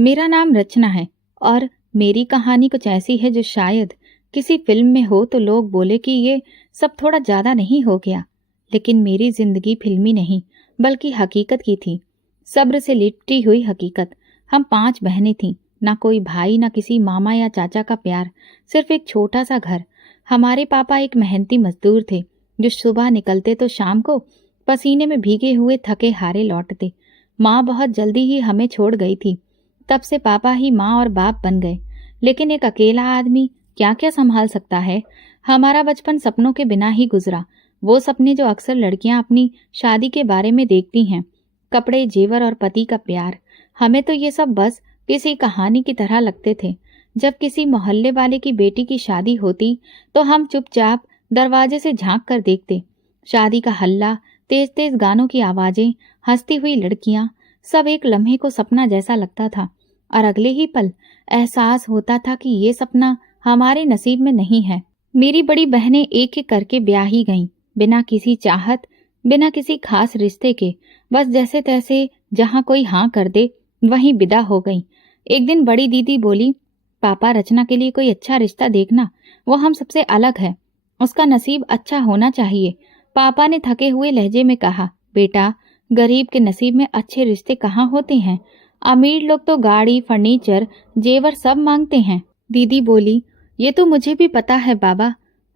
मेरा नाम रचना है और मेरी कहानी कुछ ऐसी है जो शायद किसी फिल्म में हो तो लोग बोले कि ये सब थोड़ा ज्यादा नहीं हो गया। लेकिन मेरी जिंदगी फिल्मी नहीं बल्कि हकीकत की थी। सब्र से लिपटी हुई हकीकत। हम 5 बहनें थीं। ना कोई भाई, ना किसी मामा या चाचा का प्यार, सिर्फ एक छोटा सा घर। हमारे पापा एक मेहनती मजदूर थे जो सुबह निकलते तो शाम को पसीने में भीगे हुए थके हारे लौटते। माँ बहुत जल्दी ही हमें छोड़ गई थी। तब से पापा ही माँ और बाप बन गए। लेकिन एक अकेला आदमी क्या क्या संभाल सकता है। हमारा बचपन सपनों के बिना ही गुजरा। वो सपने जो अक्सर लड़कियां अपनी शादी के बारे में देखती हैं। कपड़े, जेवर और पति का प्यार। हमें तो ये सब बस किसी कहानी की तरह लगते थे। जब किसी मोहल्ले वाले की बेटी की शादी होती तो हम चुपचाप दरवाजे से झांक कर देखते। शादी का हल्ला, तेज तेज गानों की आवाजें, हंसती हुई लड़कियां, सब एक लम्हे को सपना जैसा लगता था। और अगले ही पल एहसास होता था कि ये सपना हमारे नसीब में नहीं है। मेरी बड़ी बहनें एक एक करके ब्याही गईं, बिना किसी चाहत, बिना किसी खास रिश्ते के। बस जैसे तैसे जहां कोई हाँ कर दे वहीं विदा हो गईं। एक दिन बड़ी दीदी बोली, पापा रचना के लिए कोई अच्छा रिश्ता देखना, वो हम सबसे अलग है, उसका नसीब अच्छा होना चाहिए। पापा ने थके हुए लहजे में कहा, बेटा, गरीब के नसीब में अच्छे रिश्ते कहाँ होते हैं। अमीर लोग तो गाड़ी, फर्नीचर, जेवर सब मांगते हैं। दीदी बोली, ये तो मुझे भी पता है बाबा।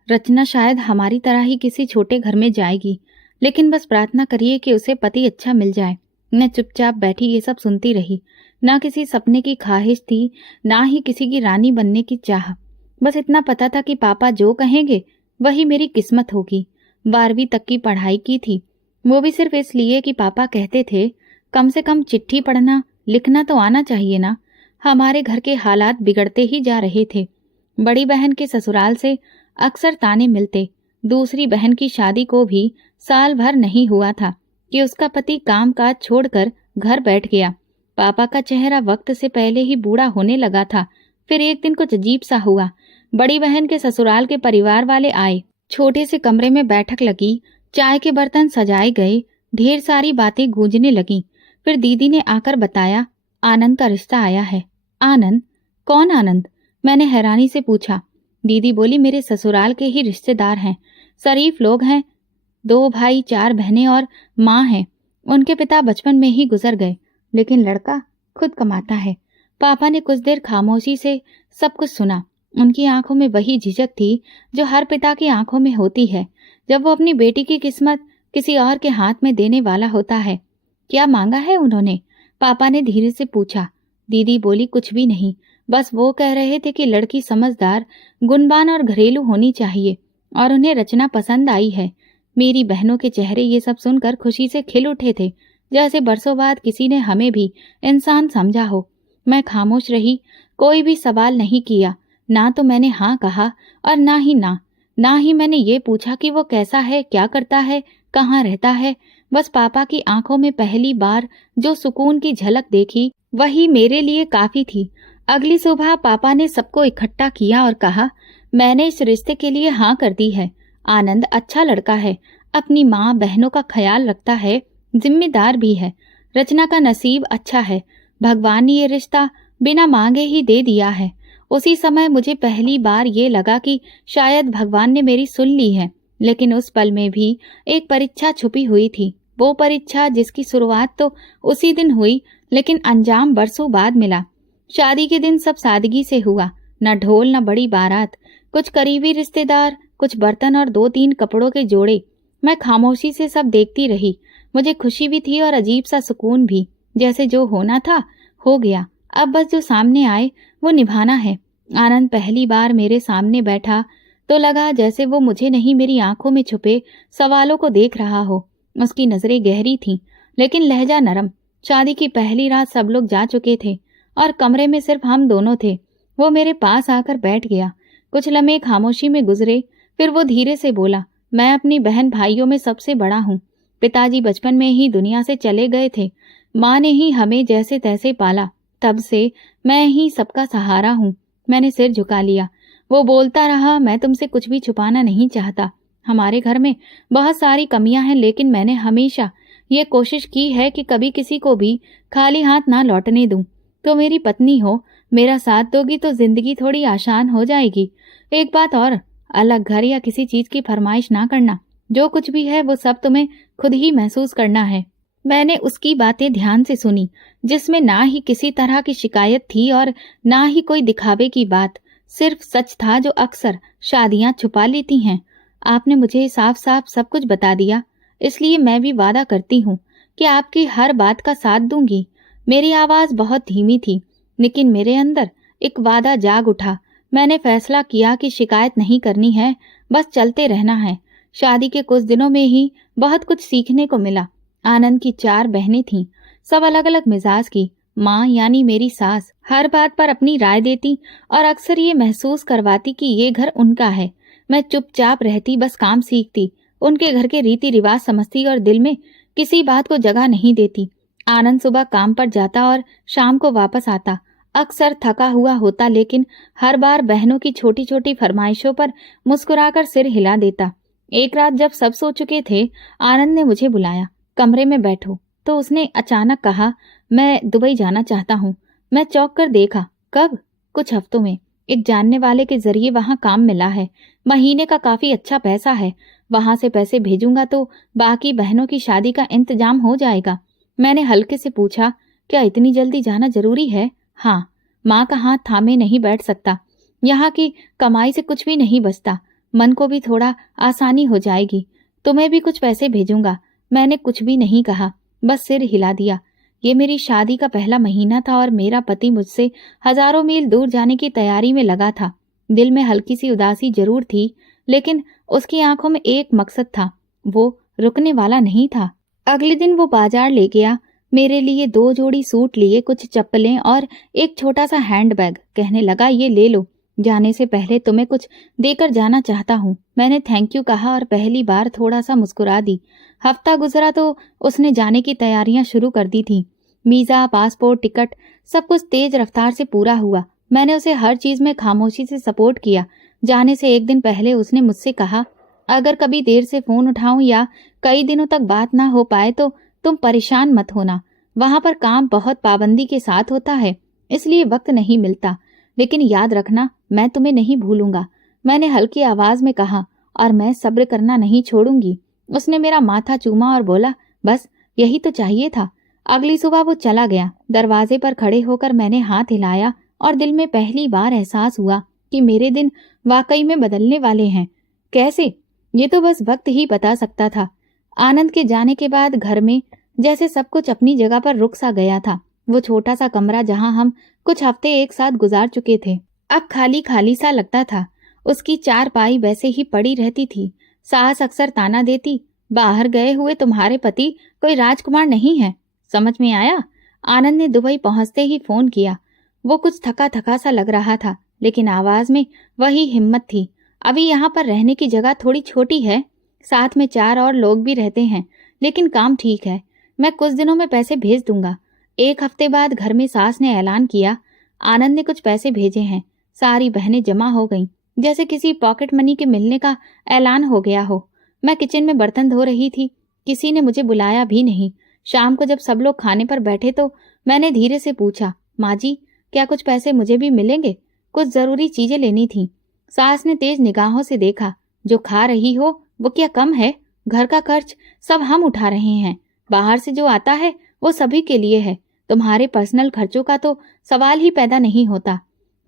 रचना शायद हमारी तरह ही किसी छोटे घर में जाएगी, लेकिन बस प्रार्थना करिए कि उसे पति अच्छा मिल जाए। मैं चुपचाप बैठी ये सब सुनती रही। ना किसी सपने की ख्वाहिश थी, ना ही किसी की रानी बनने की चाह। बस इतना पता था कि पापा जो कहेंगे वही मेरी किस्मत होगी। 12वीं तक की पढ़ाई की थी, वो भी सिर्फ इसलिए कि पापा कहते थे कम से कम चिट्ठी पढ़ना लिखना तो आना चाहिए ना। हमारे घर के हालात बिगड़ते ही जा रहे थे। बड़ी बहन के ससुराल से अक्सर ताने मिलते। दूसरी बहन की शादी को भी साल भर नहीं हुआ था कि उसका पति कामकाज छोड़कर घर बैठ गया। पापा का चेहरा वक्त से पहले ही बूढ़ा होने लगा था। फिर एक दिन कुछ अजीब सा हुआ। बड़ी बहन के ससुराल के परिवार वाले आए। छोटे से कमरे में बैठक लगी, चाय के बर्तन सजाए गए, ढेर सारी बातें गूंजने लगीं। फिर दीदी ने आकर बताया, आनंद का रिश्ता आया है। आनंद? कौन आनंद? मैंने हैरानी से पूछा। दीदी बोली, मेरे ससुराल के ही रिश्तेदार हैं, शरीफ लोग हैं। 2 भाई, 4 बहनें और माँ हैं। उनके पिता बचपन में ही गुजर गए, लेकिन लड़का खुद कमाता है। पापा ने कुछ देर खामोशी से सब कुछ सुना। उनकी आंखों में वही झिझक थी जो हर पिता की आंखों में होती है जब वो अपनी बेटी की किस्मत किसी और के हाथ में देने वाला होता है। क्या मांगा है उन्होंने? पापा ने धीरे से पूछा। दीदी बोली, कुछ भी नहीं, बस वो कह रहे थे कि लड़की समझदार, गुणवान और घरेलू होनी चाहिए और उन्हें रचना पसंद आई है। मेरी बहनों के चेहरे ये सब सुनकर खुशी से खिल उठे थे, जैसे बरसों बाद किसी ने हमें भी इंसान समझा हो। मैं खामोश रही, कोई भी सवाल नहीं किया। ना तो मैंने हाँ कहा और ना ही मैंने ये पूछा कि वो कैसा है, क्या करता है, कहाँ रहता है। बस पापा की आंखों में पहली बार जो सुकून की झलक देखी वही मेरे लिए काफी थी। अगली सुबह पापा ने सबको इकट्ठा किया और कहा, मैंने इस रिश्ते के लिए हाँ कर दी है। आनंद अच्छा लड़का है, अपनी माँ बहनों का ख्याल रखता है, जिम्मेदार भी है। रचना का नसीब अच्छा है। भगवान ने ये रिश्ता बिना मांगे ही दे दिया है। उसी समय मुझे पहली बार ये लगा कि शायद भगवान ने मेरी सुन ली है। लेकिन उस पल में भी एक परीक्षा छुपी हुई थी। वो परीक्षा जिसकी शुरुआत तो उसी दिन हुई, लेकिन अंजाम बरसों बाद मिला। शादी के दिन सब सादगी से हुआ, न ढोल न बड़ी बारात, कुछ करीबी रिश्तेदार, कुछ बर्तन और 2-3 कपड़ों के जोड़े। मैं खामोशी से सब देखती रही। मुझे खुशी भी थी और अजीब सा सुकून भी, जैसे जो होना था हो गया। अब बस जो सामने आए वो निभाना है। आनंद पहली बार मेरे सामने बैठा तो लगा जैसे वो मुझे नहीं, मेरी आंखों में छुपे सवालों को देख रहा हो। उसकी नजरें गहरी थीं, लेकिन लहजा नरम। शादी की पहली रात सब लोग जा चुके थे और कमरे में सिर्फ हम दोनों थे। वो मेरे पास आकर बैठ गया। कुछ लम्हे खामोशी में गुजरे, फिर वो धीरे से बोला, मैं अपनी बहन भाइयों में सबसे बड़ा हूँ। पिताजी बचपन में ही दुनिया से चले गए थे। माँ ने ही हमें जैसे तैसे पाला। तब से मैं ही सबका सहारा हूँ। मैंने सिर झुका लिया। वो बोलता रहा, मैं तुमसे कुछ भी छुपाना नहीं चाहता। हमारे घर में बहुत सारी कमियां हैं, लेकिन मैंने हमेशा ये कोशिश की है कि कभी किसी को भी खाली हाथ ना लौटने दूं। तो मेरी पत्नी हो, मेरा साथ दोगी तो जिंदगी थोड़ी आसान हो जाएगी। एक बात और, अलग घर या किसी चीज की फरमाइश ना करना। जो कुछ भी है वो सब तुम्हें खुद ही महसूस करना है। मैंने उसकी बातें ध्यान से सुनी, जिसमें ना ही किसी तरह की शिकायत थी और ना ही कोई दिखावे की बात। सिर्फ सच था जो अक्सर शादियां छुपा लेती हैं। आपने मुझे साफ साफ सब कुछ बता दिया, इसलिए मैं भी वादा करती हूँ कि आपकी हर बात का साथ दूंगी। मेरी आवाज बहुत धीमी थी, लेकिन मेरे अंदर एक वादा जाग उठा। मैंने फैसला किया कि शिकायत नहीं करनी है, बस चलते रहना है। शादी के कुछ दिनों में ही बहुत कुछ सीखने को मिला। आनंद की 4 बहनें थीं, सब अलग अलग मिजाज की। माँ यानी मेरी सास हर बात पर अपनी राय देती और अक्सर ये महसूस करवाती कि ये घर उनका है। मैं चुपचाप रहती, बस काम सीखती, उनके घर के रीति रिवाज समझती और दिल में किसी बात को जगह नहीं देती। आनंद सुबह काम पर जाता और शाम को वापस आता, अक्सर थका हुआ होता, लेकिन हर बार बहनों की छोटी छोटी फरमाइशों पर मुस्कुराकर सिर हिला देता। एक रात जब सब सो चुके थे, आनंद ने मुझे बुलाया, कमरे में बैठो। तो उसने अचानक कहा, मैं दुबई जाना चाहता हूँ। मैं चौंक कर देखा। कब? कुछ हफ्तों में। एक जानने वाले के जरिए वहां काम मिला है। महीने का काफी अच्छा पैसा है। वहां से पैसे भेजूंगा तो बाकी बहनों की शादी का इंतजाम हो जाएगा। मैंने हल्के से पूछा, क्या इतनी जल्दी जाना जरूरी है? हाँ। माँ का हाथ थामे नहीं बैठ सकता। यहाँ की कमाई से कुछ भी नहीं बचता। मन को भी थोड़ा आसानी हो जाएगी। तुम्हें भी कुछ पैसे भेजूंगा। मैंने कुछ भी नहीं कहा, बस सिर हिला दिया। ये मेरी शादी का पहला महीना था और मेरा पति मुझसे हजारों मील दूर जाने की तैयारी में लगा था। दिल में हल्की सी उदासी जरूर थी, लेकिन उसकी आंखों में एक मकसद था, वो रुकने वाला नहीं था। अगले दिन वो बाजार ले गया, मेरे लिए 2 जोड़ी सूट लिए, कुछ चप्पलें और एक छोटा सा हैंडबैग। कहने लगा, ये ले लो, जाने से पहले तुम्हें कुछ देकर जाना चाहता हूँ। मैंने थैंक यू कहा और पहली बार थोड़ा सा मुस्कुरा दी। हफ्ता गुजरा तो उसने जाने की तैयारियां शुरू कर दी थी। वीजा, पासपोर्ट, टिकट, सब कुछ तेज रफ्तार से पूरा हुआ। मैंने उसे हर चीज में खामोशी से सपोर्ट किया। जाने से एक दिन पहले उसने मुझसे कहा, अगर कभी देर से फोन उठाऊं या कई दिनों तक बात ना हो पाए तो तुम परेशान मत होना। वहां पर काम बहुत पाबंदी के साथ होता है, इसलिए वक्त नहीं मिलता, लेकिन याद रखना, मैं तुम्हें नहीं भूलूंगा। मैंने हल्की आवाज में कहा, और मैं सब्र करना नहीं छोड़ूंगी। उसने मेरा माथा चूमा और बोला, बस यही तो चाहिए था। अगली सुबह वो चला गया। दरवाजे पर खड़े होकर मैंने हाथ हिलाया और दिल में पहली बार एहसास हुआ कि मेरे दिन वाकई में बदलने वाले हैं। कैसे? ये तो बस वक्त ही बता सकता था। आनंद के जाने के बाद घर में जैसे सब कुछ अपनी जगह पर रुक सा गया था। वो छोटा सा कमरा जहां हम कुछ हफ्ते एक साथ गुजार चुके थे, अब खाली खाली सा लगता था। उसकी चारपाई वैसे ही पड़ी रहती थी। सास अक्सर ताना देती, बाहर गए हुए तुम्हारे पति कोई राजकुमार नहीं है। समझ में आया? आनंद ने दुबई पहुंचते ही फोन किया। वो कुछ थका थका सा लग रहा था, लेकिन आवाज में वही हिम्मत थी। अभी यहाँ पर रहने की जगह थोड़ी छोटी है, साथ में 4 और लोग भी रहते हैं, लेकिन काम ठीक है। मैं कुछ दिनों में पैसे भेज दूंगा। 1 हफ्ते बाद घर में सास ने ऐलान किया, आनंद ने कुछ पैसे भेजे हैं। सारी बहनें जमा हो गईं, जैसे किसी पॉकेट मनी के मिलने का ऐलान हो गया हो। मैं किचन में बर्तन धो रही थी, किसी ने मुझे बुलाया भी नहीं। शाम को जब सब लोग खाने पर बैठे तो मैंने धीरे से पूछा, माँ जी, क्या कुछ पैसे मुझे भी मिलेंगे? कुछ जरूरी चीजें लेनी थी। सास ने तेज निगाहों से देखा, जो खा रही हो वो क्या कम है? घर का खर्च सब हम उठा रहे हैं, बाहर से जो आता है वो सभी के लिए है। तुम्हारे पर्सनल खर्चों का तो सवाल ही पैदा नहीं होता।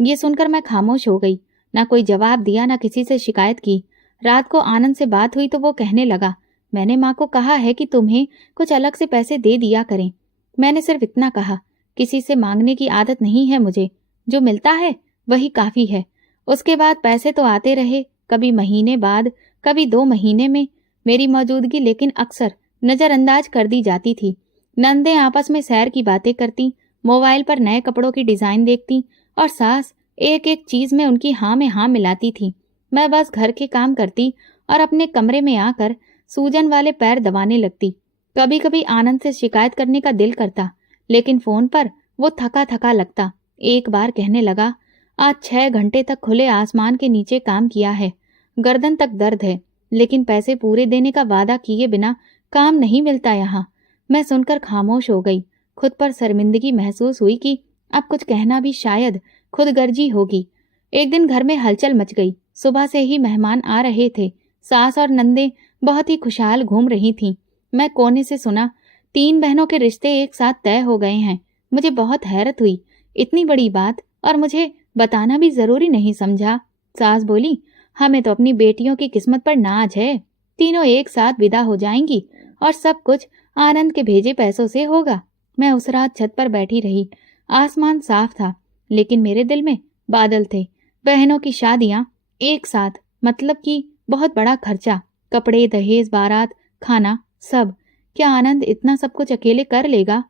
ये सुनकर मैं खामोश हो गई, ना कोई जवाब दिया, ना किसी से शिकायत की। रात को आनंद से बात हुई तो वो कहने लगा, मैंने माँ को कहा है कि तुम्हें कुछ अलग से पैसे दे दिया करें। मैंने सिर्फ इतना कहा, किसी से मांगने की आदत नहीं है मुझे, जो मिलता है वही काफी है। उसके बाद पैसे तो आते रहे, कभी महीने बाद, कभी 2 महीने में। मेरी मौजूदगी लेकिन अक्सर नजरअंदाज कर दी जाती थी। नंदे आपस में सैर की बातें करती, मोबाइल पर नए कपड़ों की डिजाइन देखती, और सास एक एक चीज में उनकी हाँ में हाँ मिलाती थी। मैं बस घर के काम करती और अपने कमरे में आकर सूजन वाले पैर दबाने लगती। कभी कभी आनंद से शिकायत करने का दिल करता, लेकिन फोन पर वो थका थका लगता। एक बार कहने लगा, आज 6 घंटे तक खुले आसमान के नीचे काम किया है, गर्दन तक दर्द है, लेकिन पैसे पूरे देने का वादा किए बिना काम नहीं मिलता यहाँ। मैं सुनकर खामोश हो गई। खुद पर शर्मिंदगी महसूस हुई कि अब कुछ कहना भी शायद खुदगर्जी होगी। एक दिन घर में हलचल मच गई। सुबह से ही मेहमान आ रहे थे। सास और नंदे बहुत ही खुशहाल घूम रही थीं। मैं कोने से सुना, 3 बहनों के रिश्ते एक साथ तय हो गए हैं। मुझे बहुत हैरत हुई, इतनी बड़ी बात, और मुझे बताना भी जरूरी नहीं समझा। सास बोली, हमें तो अपनी बेटियों की किस्मत पर नाज है। तीनों एक साथ विदा हो जाएंगी और सब कुछ आनंद के भेजे पैसों से होगा। मैं उस रात छत पर बैठी रही। आसमान साफ था, लेकिन मेरे दिल में बादल थे। बहनों की शादियां एक साथ, मतलब कि बहुत बड़ा खर्चा, कपड़े, दहेज, बारात, खाना, सब। क्या आनंद इतना सब कुछ अकेले कर लेगा?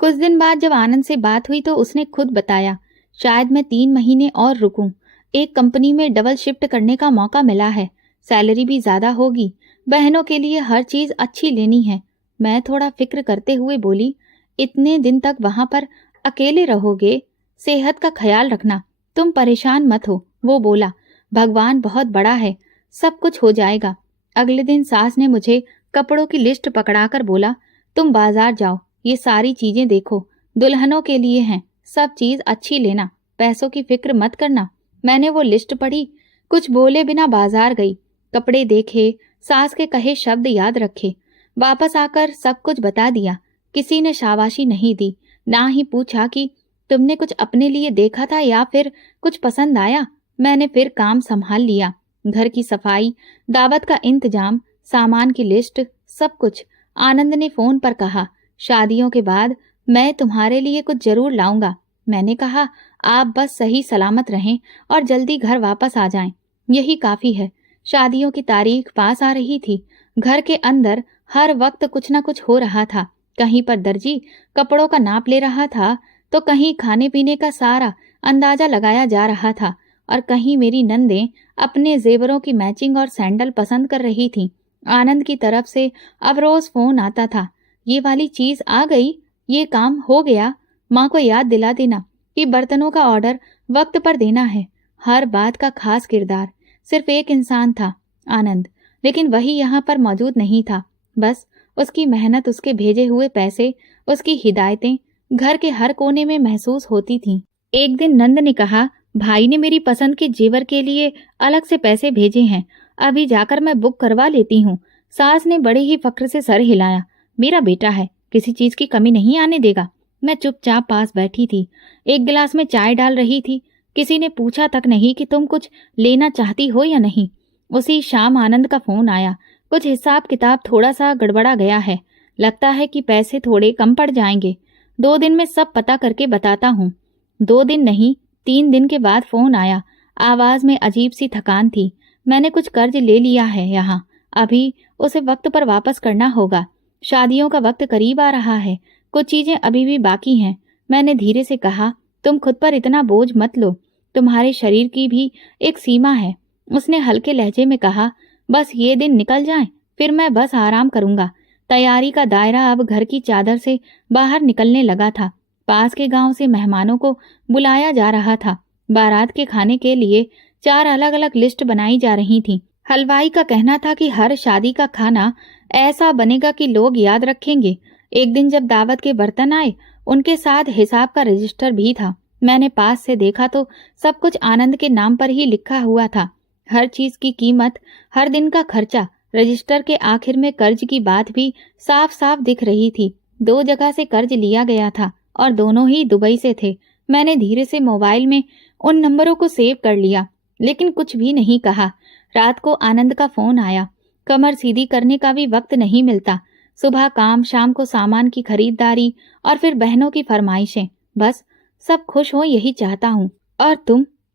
कुछ दिन बाद जब आनंद से बात हुई तो उसने खुद बताया, शायद मैं 3 महीने और रुकूं। एक कंपनी में डबल शिफ्ट करने का मौका मिला है, सैलरी भी ज्यादा होगी। बहनों के लिए हर चीज अच्छी लेनी है। मैं थोड़ा फिक्र करते हुए बोली, इतने दिन तक वहां पर अकेले रहोगे, सेहत का ख्याल रखना, तुम परेशान मत हो। वो बोला, भगवान बहुत बड़ा है, सब कुछ हो जाएगा। अगले दिन सास ने मुझे कपड़ों की लिस्ट पकड़ाकर बोला, तुम बाजार जाओ, ये सारी चीजें देखो, दुल्हनों के लिए हैं, सब चीज अच्छी लेना, पैसों की फिक्र मत करना। मैंने वो लिस्ट पढ़ी, कुछ बोले बिना बाजार गई। कपड़े देखे, सास के कहे शब्द याद रखे, वापस आकर सब कुछ बता दिया। किसी ने शाबाशी नहीं दी, ना ही पूछा कि तुमने कुछ अपने लिए देखा था या फिर कुछ पसंद आया। मैंने फिर काम संभाल लिया, घर की सफाई, दावत का इंतजाम, सामान की लिस्ट, सब कुछ। आनंद ने फोन पर कहा, शादियों के बाद मैं तुम्हारे लिए कुछ जरूर लाऊंगा। मैंने कहा, आप बस सही सलामत रहें और जल्दी घर वापस आ जाएं, यही काफी है। शादियों की तारीख पास आ रही थी। घर के अंदर हर वक्त कुछ न कुछ हो रहा था। कहीं पर दर्जी कपड़ों का नाप ले रहा था, तो कहीं खाने पीने का सारा अंदाजा लगाया जा रहा था, और कहीं मेरी नंदें अपने जेवरों की मैचिंग और सैंडल पसंद कर रही थीं। आनंद की तरफ से अब रोज फोन आता था, ये वाली चीज आ गई, ये काम हो गया, माँ को याद दिला देना कि बर्तनों का ऑर्डर वक्त पर देना है। हर बात का खास किरदार सिर्फ एक इंसान था, आनंद, लेकिन वही यहाँ पर मौजूद नहीं था। बस उसकी मेहनत, उसके भेजे हुए पैसे, उसकी हिदायतें घर के हर कोने में महसूस होती थीं। एक दिन नंद ने कहा, भाई ने मेरी पसंद के जेवर के लिए अलग से पैसे भेजे हैं, अभी जाकर मैं बुक करवा लेती हूँ। सास ने बड़े ही फक्र से सर हिलाया, मेरा बेटा है, किसी चीज की कमी नहीं आने देगा। मैं चुपचाप पास बैठी थी, एक गिलास में चाय डाल रही थी। किसी ने पूछा तक नहीं कि तुम कुछ लेना चाहती हो या नहीं। उसी शाम आनंद का फोन आया, कुछ हिसाब किताब थोड़ा सा गड़बड़ा गया है, लगता है कि पैसे थोड़े कम पड़ जाएंगे, 2 दिन में सब पता करके बताता हूँ। 2 दिन नहीं, 3 दिन के बाद फोन आया। आवाज में अजीब सी थकान थी। मैंने कुछ कर्ज ले लिया है यहाँ, अभी उसे वक्त पर वापस करना होगा। शादियों का वक्त करीब आ रहा है, कुछ चीजें अभी भी बाकी हैं। मैंने धीरे से कहा, तुम खुद पर इतना बोझ मत लो, तुम्हारे शरीर की भी एक सीमा है। उसने हल्के लहजे में कहा, बस ये दिन निकल जाएं, फिर मैं बस आराम करूंगा। तैयारी का दायरा अब घर की चादर से बाहर निकलने लगा था। पास के गांव से मेहमानों को बुलाया जा रहा था। बारात के खाने के लिए 4 अलग अलग लिस्ट बनाई जा रही थी। हलवाई का कहना था कि हर शादी का खाना ऐसा बनेगा कि लोग याद रखेंगे। एक दिन जब दावत के बर्तन आए, उनके साथ हिसाब का रजिस्टर भी था। मैंने पास से देखा तो सब कुछ आनंद के नाम पर ही लिखा हुआ था, हर चीज की कीमत, हर दिन का खर्चा। रजिस्टर के आखिर में कर्ज की बात भी साफ साफ दिख रही थी। 2 जगह से कर्ज लिया गया था और दोनों ही दुबई से थे। मैंने धीरे से मोबाइल में उन नंबरों को सेव कर लिया, लेकिन कुछ भी नहीं कहा। रात को आनंद का फोन आया। कमर सीधी करने का भी वक्त नहीं मिलता। सुबह काम, शाम को सामान की खरीदारी और फिर बहनों की फरमाइशें। बस सब खुश हो यही चाहता हूँ। और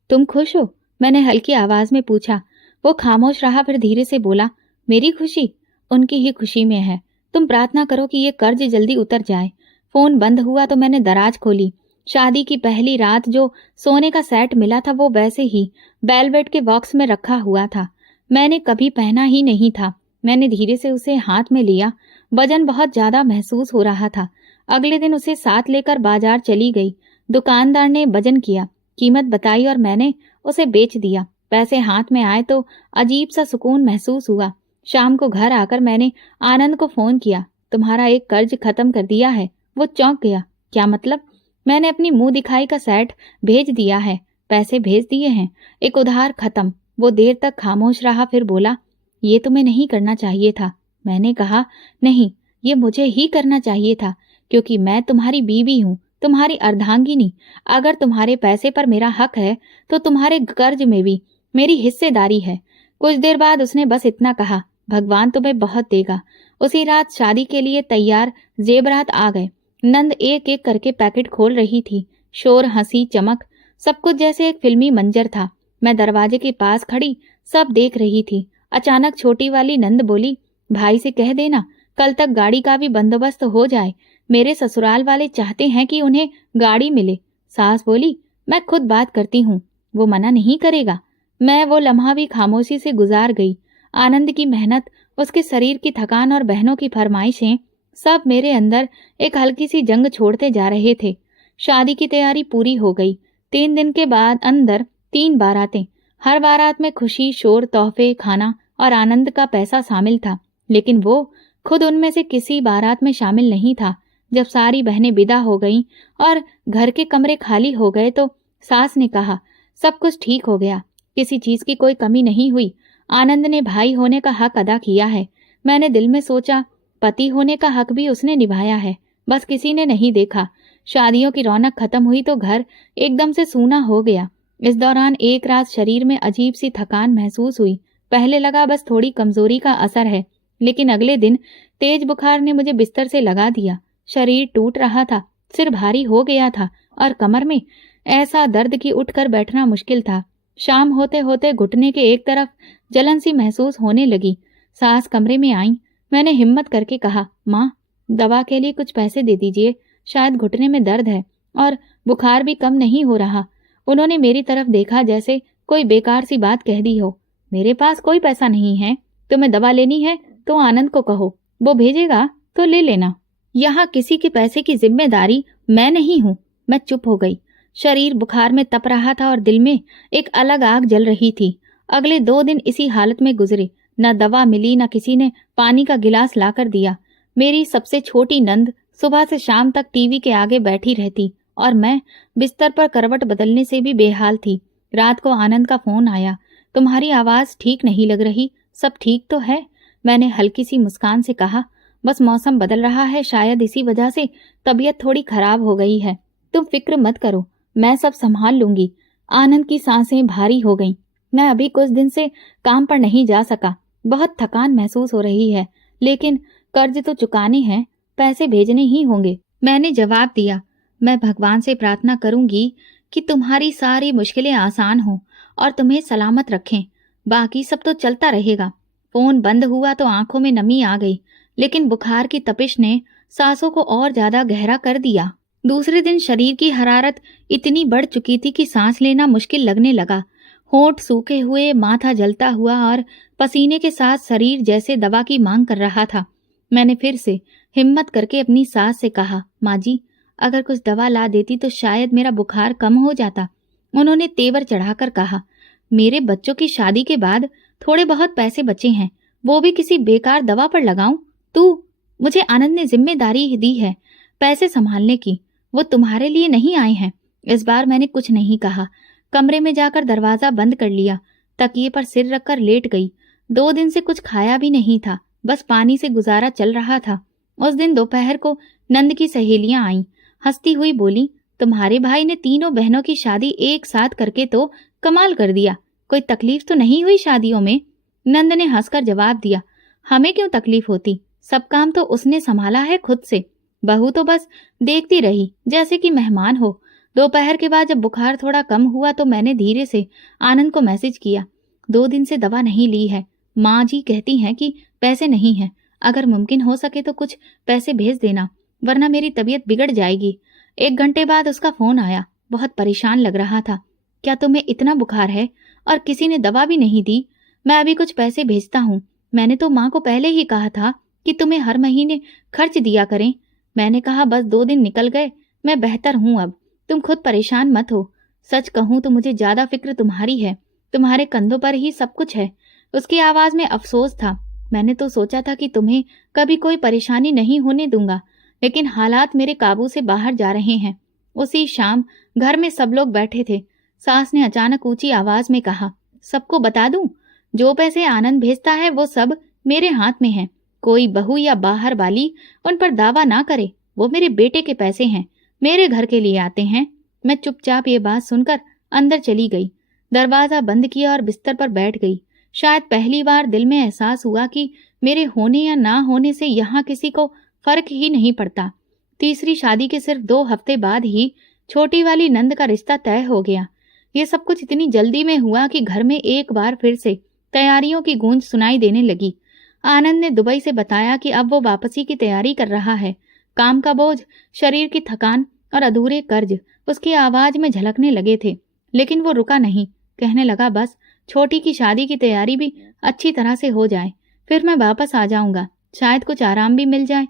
तुम खुश हो? मैंने हल्की आवाज में पूछा। वो खामोश रहा, फिर धीरे से बोला, मेरी खुशी उनकी ही खुशी में है। तुम प्रार्थना करो कि ये कर्ज जल्दी उतर जाए। फोन बंद हुआ तो मैंने दराज खोली। शादी की पहली रात जो सोने का सेट मिला था वो वैसे ही वेलवेट के बॉक्स में रखा हुआ था। मैंने कभी पहना ही नहीं था। मैंने धीरे से उसे हाथ में लिया। वजन बहुत ज्यादा महसूस हो रहा था। अगले दिन उसे साथ लेकर बाजार चली गई। दुकानदार ने वजन किया, कीमत बताई और मैंने उसे बेच दिया। पैसे हाथ में आए तो अजीब सा सुकून महसूस हुआ। शाम को घर आकर मैंने आनंद को फोन किया, तुम्हारा एक कर्ज खत्म कर दिया है। वो चौंक गया। क्या मतलब? मैंने अपनी मुंह दिखाई का सेट भेज दिया है, पैसे भेज दिए हैं, एक उधार खत्म। वो देर तक खामोश रहा, फिर बोला, ये तुम्हें नहीं करना चाहिए था। मैंने कहा, नहीं, ये मुझे ही करना चाहिए था, क्योंकि मैं तुम्हारी बीवी हूँ, तुम्हारी अर्धांगिनी। अगर तुम्हारे पैसे पर मेरा हक है तो तुम्हारे कर्ज में भी मेरी हिस्सेदारी है। कुछ देर बाद उसने बस इतना कहा, भगवान तुम्हें बहुत देगा। उसी रात शादी के लिए तैयार जेवरात आ गए। नंद एक एक करके पैकेट खोल रही थी। शोर, हंसी, चमक, सब कुछ जैसे एक फिल्मी मंजर था। मैं दरवाजे के पास खड़ी सब देख रही थी। अचानक छोटी वाली नंद बोली, भाई से कह देना कल तक गाड़ी का भी बंदोबस्त हो जाए। मेरे ससुराल वाले चाहते हैं कि उन्हें गाड़ी मिले। सास बोली, मैं खुद बात करती हूँ, वो मना नहीं करेगा। मैं वो लम्हा भी खामोशी से गुजार गई। आनंद की मेहनत, उसके शरीर की थकान और बहनों की फरमाइशें सब मेरे अंदर एक हल्की सी जंग छोड़ते जा रहे थे। शादी की तैयारी पूरी हो गई। 3 दिन के बाद अंदर 3 बारातें। हर बारात में खुशी, शोर, तोहफे, खाना और आनंद का पैसा शामिल था, लेकिन वो खुद उनमें से किसी बारात में शामिल नहीं था। जब सारी बहनें विदा हो गईं और घर के कमरे खाली हो गए तो सास ने कहा, सब कुछ ठीक हो गया, किसी चीज की कोई कमी नहीं हुई। आनंद ने भाई होने का हक अदा किया है। मैंने दिल में सोचा, पति होने का हक भी उसने निभाया है, बस किसी ने नहीं देखा। शादियों की रौनक खत्म हुई तो घर एकदम से सूना हो गया। इस दौरान एक रात शरीर में अजीब सी थकान महसूस हुई। पहले लगा बस थोड़ी कमजोरी का असर है, लेकिन अगले दिन तेज बुखार ने मुझे बिस्तर से लगा दिया। शरीर टूट रहा था, सिर भारी हो गया था और कमर में ऐसा दर्द कि उठकर बैठना मुश्किल था। शाम होते होते घुटने के एक तरफ जलन सी महसूस होने लगी। सास कमरे में आई। मैंने हिम्मत करके कहा, माँ, दवा के लिए कुछ पैसे दे दीजिए, शायद घुटने में दर्द है और बुखार भी कम नहीं हो रहा। उन्होंने मेरी तरफ देखा जैसे कोई बेकार सी बात कह दी हो। मेरे पास कोई पैसा नहीं है, तुम्हें दवा लेनी है तो आनंद को कहो, वो भेजेगा तो ले लेना। यहाँ किसी के पैसे की जिम्मेदारी मैं नहीं हूँ। मैं चुप हो गई। शरीर बुखार में तप रहा था और दिल में एक अलग आग जल रही थी। अगले 2 दिन इसी हालत में गुजरे। न दवा मिली, न किसी ने पानी का गिलास लाकर दिया। मेरी सबसे छोटी नंद सुबह से शाम तक टीवी के आगे बैठी रहती और मैं बिस्तर पर करवट बदलने से भी बेहाल थी। रात को आनंद का फोन आया, तुम्हारी आवाज ठीक नहीं लग रही, सब ठीक तो है? मैंने हल्की सी मुस्कान से कहा, बस मौसम बदल रहा है, शायद इसी वजह से तबीयत थोड़ी खराब हो गई है। तुम फिक्र मत करो, मैं सब संभाल लूंगी। आनंद की सांसें भारी हो गईं। मैं अभी कुछ दिन से काम पर नहीं जा सका, बहुत थकान महसूस हो रही है, लेकिन कर्ज तो चुकाने हैं, पैसे भेजने ही होंगे। मैंने जवाब दिया, मैं भगवान से प्रार्थना करूंगी कि तुम्हारी सारी मुश्किलें आसान हों और तुम्हें सलामत रखें, बाकी सब तो चलता रहेगा। फोन बंद हुआ तो आंखों में नमी आ गई, लेकिन बुखार की तपिश ने सांसों को और ज्यादा गहरा कर दिया। दूसरे दिन शरीर की हरारत इतनी बढ़ चुकी थी कि सांस लेना मुश्किल लगने लगा। होंठ सूखे हुए, माथा जलता हुआ और पसीने के साथ शरीर जैसे दवा की मांग कर रहा था। मैंने फिर से हिम्मत करके अपनी सास से कहा, माँ जी, अगर कुछ दवा ला देती तो शायद मेरा बुखार कम हो जाता। उन्होंने तेवर चढ़ाकर कहा, मेरे बच्चों की शादी के बाद थोड़े बहुत पैसे बचे हैं, वो भी किसी बेकार दवा पर लगाऊं? मुझे आनंद ने जिम्मेदारी दी है पैसे संभालने की, वो तुम्हारे लिए नहीं आए हैं। इस बार मैंने कुछ नहीं कहा। कमरे में जाकर दरवाजा बंद कर लिया, तकिए पर सिर रखकर लेट गई। 2 दिन से कुछ खाया भी नहीं था, बस पानी से गुजारा चल रहा था। उस दिन दोपहर को नंद की सहेलियां आईं। हंसती हुई बोली, तुम्हारे भाई ने तीनों बहनों की शादी एक साथ करके तो कमाल कर दिया, कोई तकलीफ तो नहीं हुई शादियों में? नंद ने हंसकर जवाब दिया, हमें क्यों तकलीफ होती, सब काम तो उसने संभाला है खुद से, बहू तो बस देखती रही जैसे कि मेहमान हो। दोपहर के बाद जब बुखार थोड़ा कम हुआ तो मैंने धीरे से आनंद को मैसेज किया, 2 दिन से दवा नहीं ली है, माँ जी कहती हैं कि पैसे नहीं हैं, अगर मुमकिन हो सके तो कुछ पैसे भेज देना, वरना मेरी तबीयत बिगड़ जाएगी। 1 घंटे बाद उसका फोन आया, बहुत परेशान लग रहा था। क्या तुम्हें इतना बुखार है और किसी ने दवा भी नहीं दी? मैं अभी कुछ पैसे भेजता हूँ, मैंने तो माँ को पहले ही कहा था कि तुम्हें हर महीने खर्च दिया करें। मैंने कहा बस 2 दिन निकल गए, मैं बेहतर हूँ अब, तुम खुद परेशान मत हो। सच कहूँ तो मुझे ज्यादा फिक्र तुम्हारी है, तुम्हारे कंधों पर ही सब कुछ है। उसकी आवाज में अफसोस था। मैंने तो सोचा था कि तुम्हें कभी कोई परेशानी नहीं होने दूंगा, लेकिन हालात मेरे काबू से बाहर जा रहे हैं। उसी शाम घर में सब लोग बैठे थे। सास ने अचानक ऊंची आवाज में कहा, सबको बता दूं, जो पैसे आनंद भेजता है वो सब मेरे हाथ में हैं। कोई बहू या बाहर वाली उन पर दावा ना करे, वो मेरे बेटे के पैसे हैं, मेरे घर के लिए आते हैं। मैं चुपचाप ये बात सुनकर अंदर चली गई, दरवाजा बंद किया और बिस्तर पर बैठ गई। शायद पहली बार दिल में एहसास हुआ कि मेरे होने या ना होने से यहाँ किसी को फर्क ही नहीं पड़ता। तीसरी शादी के सिर्फ 2 हफ्ते बाद ही छोटी वाली नंद का रिश्ता तय हो गया। ये सब कुछ इतनी जल्दी में हुआ कि घर में एक बार फिर से तैयारियों की गूंज सुनाई देने लगी। आनंद ने दुबई से बताया कि अब वो वापसी की तैयारी कर रहा है। काम का बोझ, शरीर की थकान और अधूरे कर्ज उसकी आवाज में झलकने लगे थे, लेकिन वो रुका नहीं। कहने लगा, बस छोटी की शादी की तैयारी भी अच्छी तरह से हो जाए, फिर मैं वापस आ जाऊंगा, शायद कुछ आराम भी मिल जाए।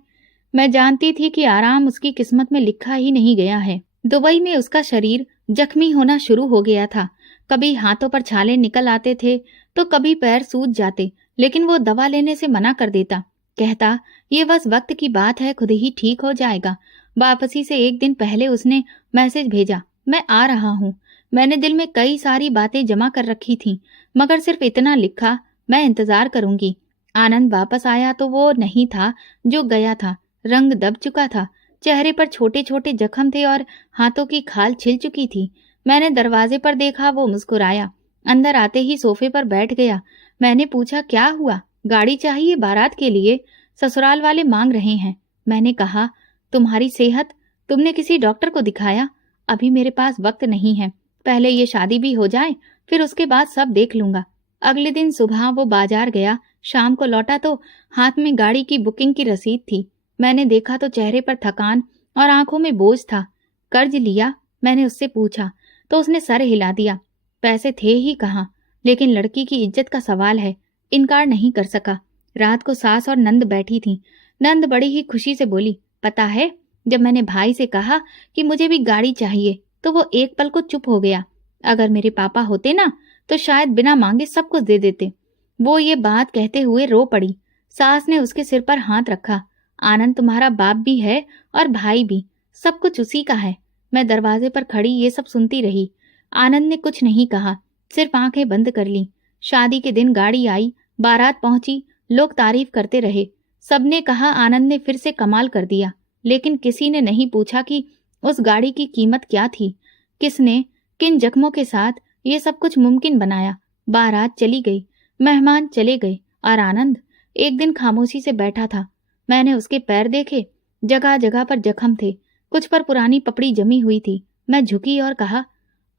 मैं जानती थी कि आराम उसकी किस्मत में लिखा ही नहीं गया है। दुबई में उसका शरीर जख्मी होना शुरू हो गया था। कभी हाथों पर छाले निकल आते थे तो कभी पैर सूज जाते, लेकिन वो दवा लेने से मना कर देता। कहता, ये बस वक्त की बात है, खुद ही ठीक हो जाएगा। वापसी से एक दिन पहले उसने मैसेज भेजा, मैं आ रहा हूँ। मैंने दिल में कई सारी बातें जमा कर रखी थी, मगर सिर्फ इतना लिखा, मैं इंतजार करूंगी। आनंद वापस आया तो वो नहीं था जो गया था। रंग दब चुका था, चेहरे पर छोटे छोटे जख्म थे और हाथों की खाल छिल चुकी थी। मैंने दरवाजे पर देखा, वो मुस्कुराया। अंदर आते ही सोफे पर बैठ गया। मैंने पूछा, क्या हुआ? गाड़ी चाहिए बारात के लिए, ससुराल वाले मांग रहे हैं। मैंने कहा, तुम्हारी सेहत, तुमने किसी डॉक्टर को दिखाया? अभी मेरे पास वक्त नहीं है, पहले ये शादी भी हो जाए, फिर उसके बाद सब देख लूंगा। अगले दिन सुबह वो बाजार गया। शाम को लौटा तो हाथ में गाड़ी की बुकिंग की रसीद थी। मैंने देखा तो चेहरे पर थकान और आंखों में बोझ था। कर्ज लिया? मैंने उससे पूछा तो उसने सर हिला दिया। पैसे थे ही कहाँ, लेकिन लड़की की इज्जत का सवाल है, इनकार नहीं कर सका। रात को सास और नंद बैठी थी। नंद बड़ी ही खुशी से बोली, पता है, जब मैंने भाई से कहा कि मुझे भी गाड़ी चाहिए तो वो एक पल को चुप हो गया। अगर मेरे पापा होते ना तो शायद बिना मांगे सब कुछ दे देते। वो ये बात कहते हुए रो पड़ी। सास ने उसके सिर पर हाथ रखा। आनंद तुम्हारा बाप भी है और भाई भी, सब कुछ उसी का है। मैं दरवाजे पर खड़ी ये सब सुनती रही। आनंद ने कुछ नहीं कहा, सिर्फ आंखें बंद कर ली। शादी के दिन गाड़ी आई, बारात पहुंची, लोग तारीफ करते रहे। सबने कहा आनंद ने फिर से कमाल कर दिया, लेकिन किसी ने नहीं पूछा कि उस गाड़ी की कीमत क्या थी, किसने किन जख्मों के साथ ये सब कुछ मुमकिन बनाया। बारात चली गई, मेहमान चले गए और आनंद एक दिन खामोशी से बैठा था। मैंने उसके पैर देखे, जगह जगह पर जख्म थे, कुछ पर पुरानी पपड़ी जमी हुई थी। मैं झुकी और कहा,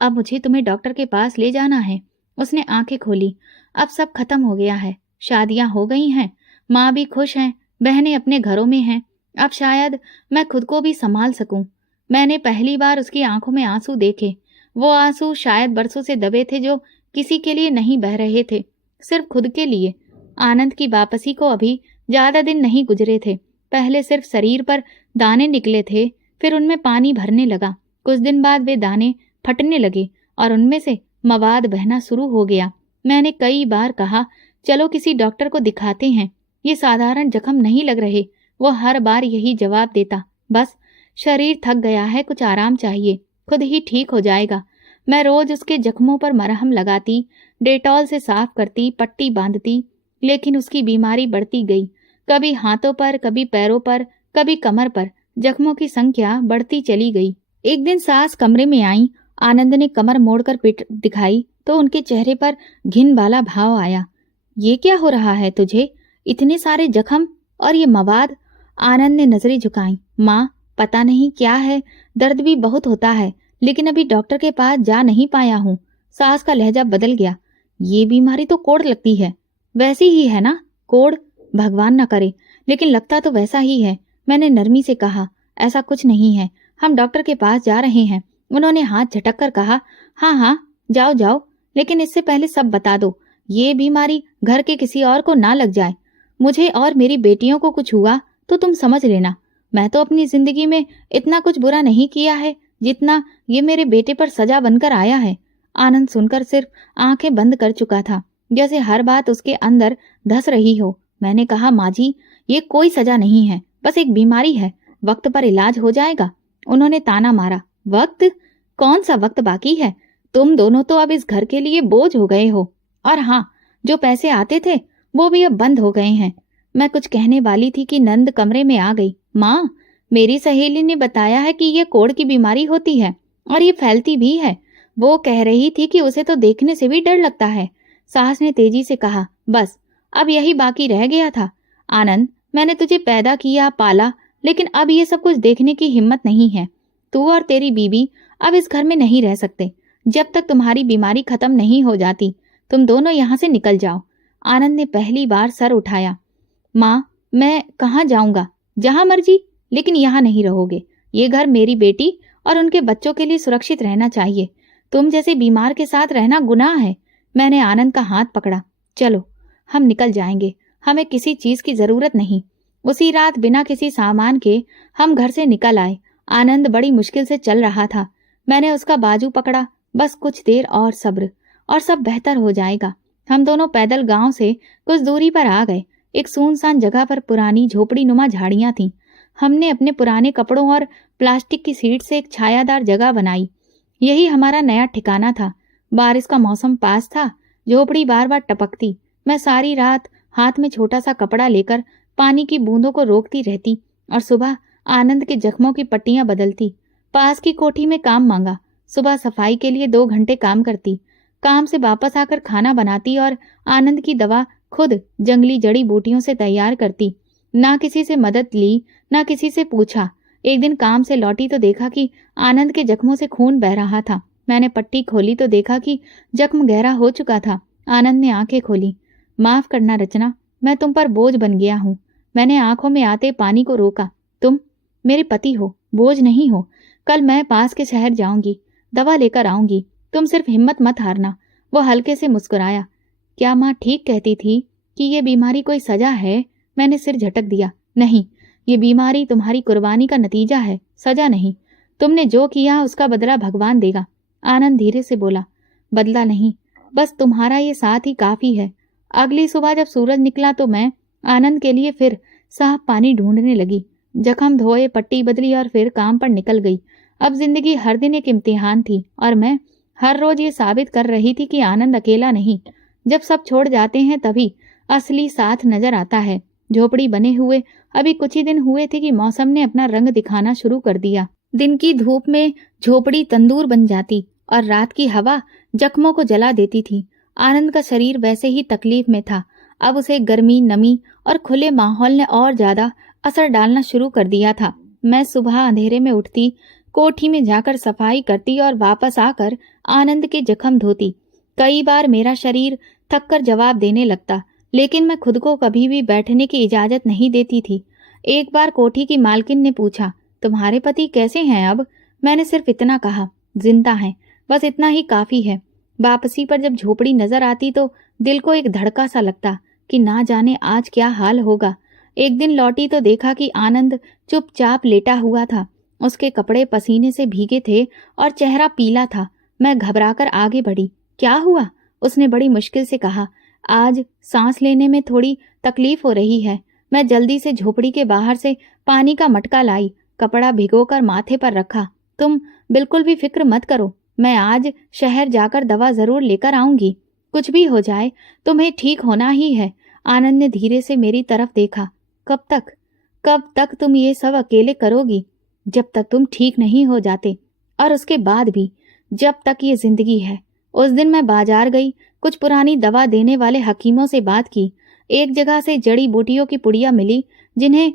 अब मुझे तुम्हें डॉक्टर के पास ले जाना है। उसने आंखें खोली। अब सब खत्म हो गया है, शादियां हो गई हैं, माँ भी खुश हैं, बहनें अपने घरों में हैं। अब शायद मैं खुद को भी संभाल सकूं। मैंने पहली बार उसकी आंखों में आंसू देखे। वो आंसू शायद बरसों से दबे थे, जो किसी के लिए नहीं बह रहे थे, सिर्फ खुद के लिए। आनंद की वापसी को अभी ज्यादा दिन नहीं गुजरे थे। पहले सिर्फ शरीर पर दाने निकले थे, फिर उनमें पानी भरने लगा। कुछ दिन बाद वे दाने फटने लगे और उनमें से मवाद बहना शुरू हो गया। मैंने कई बार कहा, चलो किसी डॉक्टर को दिखाते हैं, ये साधारण जख्म नहीं लग रहे। वो हर बार यही जवाब देता, बस शरीर थक गया है, कुछ आराम चाहिए, खुद ही ठीक हो जाएगा। मैं रोज उसके जख्मों पर मरहम लगाती, डेटॉल से साफ करती, पट्टी बांधती, लेकिन उसकी बीमारी बढ़ती गई। कभी हाथों पर, कभी पैरों पर, कभी कमर पर जख्मों की संख्या बढ़ती चली गई। एक दिन सास कमरे में आई। आनंद ने कमर मोड़कर पीठ दिखाई तो उनके चेहरे पर घिन वाला भाव आया। ये क्या हो रहा है तुझे? इतने सारे जख्म और ये मवाद? आनंद ने नजरें झुकाई। माँ, पता नहीं क्या है, दर्द भी बहुत होता है, लेकिन अभी डॉक्टर के पास जा नहीं पाया हूँ। सास का लहजा बदल गया। ये बीमारी तो कोढ़ लगती है। वैसी ही है ना? कोढ़? भगवान न करे, लेकिन लगता तो वैसा ही है। मैंने नरमी से कहा, ऐसा कुछ नहीं है, हम डॉक्टर के पास जा रहे हैं। उन्होंने हाथ झटक कर कहा, हाँ हाँ जाओ जाओ, लेकिन इससे पहले सब बता दो, ये बीमारी घर के किसी और को ना लग जाए। मुझे और मेरी बेटियों को कुछ हुआ तो तुम समझ लेना। मैं तो अपनी जिंदगी में इतना कुछ बुरा नहीं किया है जितना ये मेरे बेटे पर सजा बनकर आया है। आनंद सुनकर सिर्फ आंखें बंद कर चुका था, जैसे हर बात उसके अंदर धस रही हो। मैंने कहा, माँ जी, ये कोई सजा नहीं है, बस एक बीमारी है, वक्त पर इलाज हो जाएगा। उन्होंने ताना मारा, वक्त? कौन सा वक्त बाकी है? तुम दोनों तो अब इस घर के लिए बोझ हो गए हो। और हाँ, जो पैसे आते थे वो भी अब बंद हो गए हैं। मैं कुछ कहने वाली थी कि नंद कमरे में आ गई। माँ, मेरी सहेली ने बताया है कि ये कोढ़ की बीमारी होती है और ये फैलती भी है। वो कह रही थी कि उसे तो देखने से भी डर लगता है। सास ने तेजी से कहा, बस अब यही बाकी रह गया था। आनंद, मैंने तुझे पैदा किया, पाला, लेकिन अब ये सब कुछ देखने की हिम्मत नहीं है। तू और तेरी बीबी अब इस घर में नहीं रह सकते। जब तक तुम्हारी बीमारी खत्म नहीं हो जाती, तुम दोनों यहाँ से निकल जाओ। आनंद ने पहली बार सर उठाया। माँ, मैं कहाँ जाऊंगा? जहाँ मर्जी, लेकिन यहाँ नहीं रहोगे। ये घर मेरी बेटी और उनके बच्चों के लिए सुरक्षित रहना चाहिए। तुम जैसे बीमार के साथ रहना गुनाह है। मैंने आनंद का हाथ पकड़ा। चलो, हम निकल जाएंगे। हमें किसी चीज की जरूरत नहीं। उसी रात बिना किसी सामान के हम घर से निकल आए। आनंद बड़ी मुश्किल से चल रहा था। मैंने उसका बाजू पकड़ा। बस कुछ देर और सब्र, और सब बेहतर हो जाएगा। हम दोनों पैदल गांव से कुछ दूरी पर आ गए। एक सुनसान जगह पर पुरानी झोपड़ी नुमा झाड़ियां थीं। हमने अपने पुराने कपड़ों और प्लास्टिक की सीट से एक छायादार जगह बनाई। यही हमारा नया ठिकाना था। बारिश का मौसम पास था। झोपड़ी बार बार टपकती। मैं सारी रात हाथ में छोटा सा कपड़ा लेकर पानी की बूंदों को रोकती रहती और सुबह आनंद के जख्मों की पट्टियां बदलती। पास की कोठी में काम मांगा। सुबह सफाई के लिए 2 घंटे काम करती। काम से वापस आकर खाना बनाती और आनंद की दवा खुद जंगली जड़ी बूटियों से तैयार करती। ना किसी से मदद ली, ना किसी से पूछा। एक दिन काम से लौटी तो देखा कि आनंद के जख्मों से खून बह रहा था। मैंने पट्टी खोली तो देखा कि जख्म गहरा हो चुका था। आनंद ने आंखें खोली। माफ करना रचना, मैं तुम पर बोझ बन गया हूँ। मैंने आंखों में आते पानी को रोका। तुम मेरे पति हो, बोझ नहीं हो। कल मैं पास के शहर जाऊंगी, दवा लेकर आऊंगी। तुम सिर्फ हिम्मत मत हारना। वो हल्के से मुस्कुराया। क्या माँ ठीक कहती थी कि ये बीमारी कोई सजा है? मैंने सिर झटक दिया। नहीं, ये बीमारी तुम्हारी कुर्बानी का नतीजा है, सजा नहीं। तुमने जो किया उसका बदला भगवान देगा। आनंद धीरे से बोला। बदला नहीं, बस तुम्हारा ये साथ ही काफी है। अगली सुबह जब सूरज निकला तो मैं आनंद के लिए फिर साफ पानी ढूंढने लगी। जख्म धोए, पट्टी बदली और फिर काम पर निकल गई। अब जिंदगी हर दिन एक इम्तिहान थी और मैं हर रोज ये साबित कर रही थी कि आनंद अकेला नहीं। जब सब छोड़ जाते हैं तभी असली साथ नजर आता है। झोपड़ी बने हुए अभी कुछ ही दिन हुए थे कि मौसम ने अपना रंग दिखाना शुरू कर दिया। दिन की धूप में झोपड़ी तंदूर बन जाती और रात की हवा जख्मों को जला देती थी। आनंद का शरीर वैसे ही तकलीफ में था। अब उसे गर्मी, नमी और खुले माहौल ने और ज्यादा असर डालना शुरू कर दिया था। मैं सुबह अंधेरे में उठती, कोठी में जाकर सफाई करती और वापस आकर आनंद के जख्म धोती। कई बार मेरा शरीर थक कर जवाब देने लगता, लेकिन मैं खुद को कभी भी बैठने की इजाजत नहीं देती थी। एक बार कोठी की मालकिन ने पूछा, तुम्हारे पति कैसे हैं अब? मैंने सिर्फ इतना कहा, जिंदा हैं, बस इतना ही काफी है। वापसी पर जब झोपड़ी नजर आती तो दिल को एक धड़का सा लगता कि ना जाने आज क्या हाल होगा। एक दिन लौटी तो देखा कि आनंद चुपचाप लेटा हुआ था। उसके कपड़े पसीने से भीगे थे और चेहरा पीला था। मैं घबराकर आगे बढ़ी। क्या हुआ? उसने बड़ी मुश्किल से कहा। आज सांस लेने में थोड़ी तकलीफ हो रही है। मैं जल्दी से झोपड़ी के बाहर से पानी का मटका लाई, कपड़ा भिगोकर माथे पर रखा। तुम बिल्कुल भी फिक्र मत करो, मैं आज शहर जाकर दवा जरूर लेकर आऊंगी। कुछ भी हो जाए तुम्हें ठीक होना ही है। आनंद ने धीरे से मेरी तरफ देखा। कब तक तुम ये सब अकेले करोगी? जब तक तुम ठीक नहीं हो जाते, और उसके बाद भी, जब तक ये जिंदगी है। उस दिन मैं बाजार गई, कुछ पुरानी दवा देने वाले हकीमों से बात की। एक जगह से जड़ी बूटियों की पुड़िया मिली जिन्हें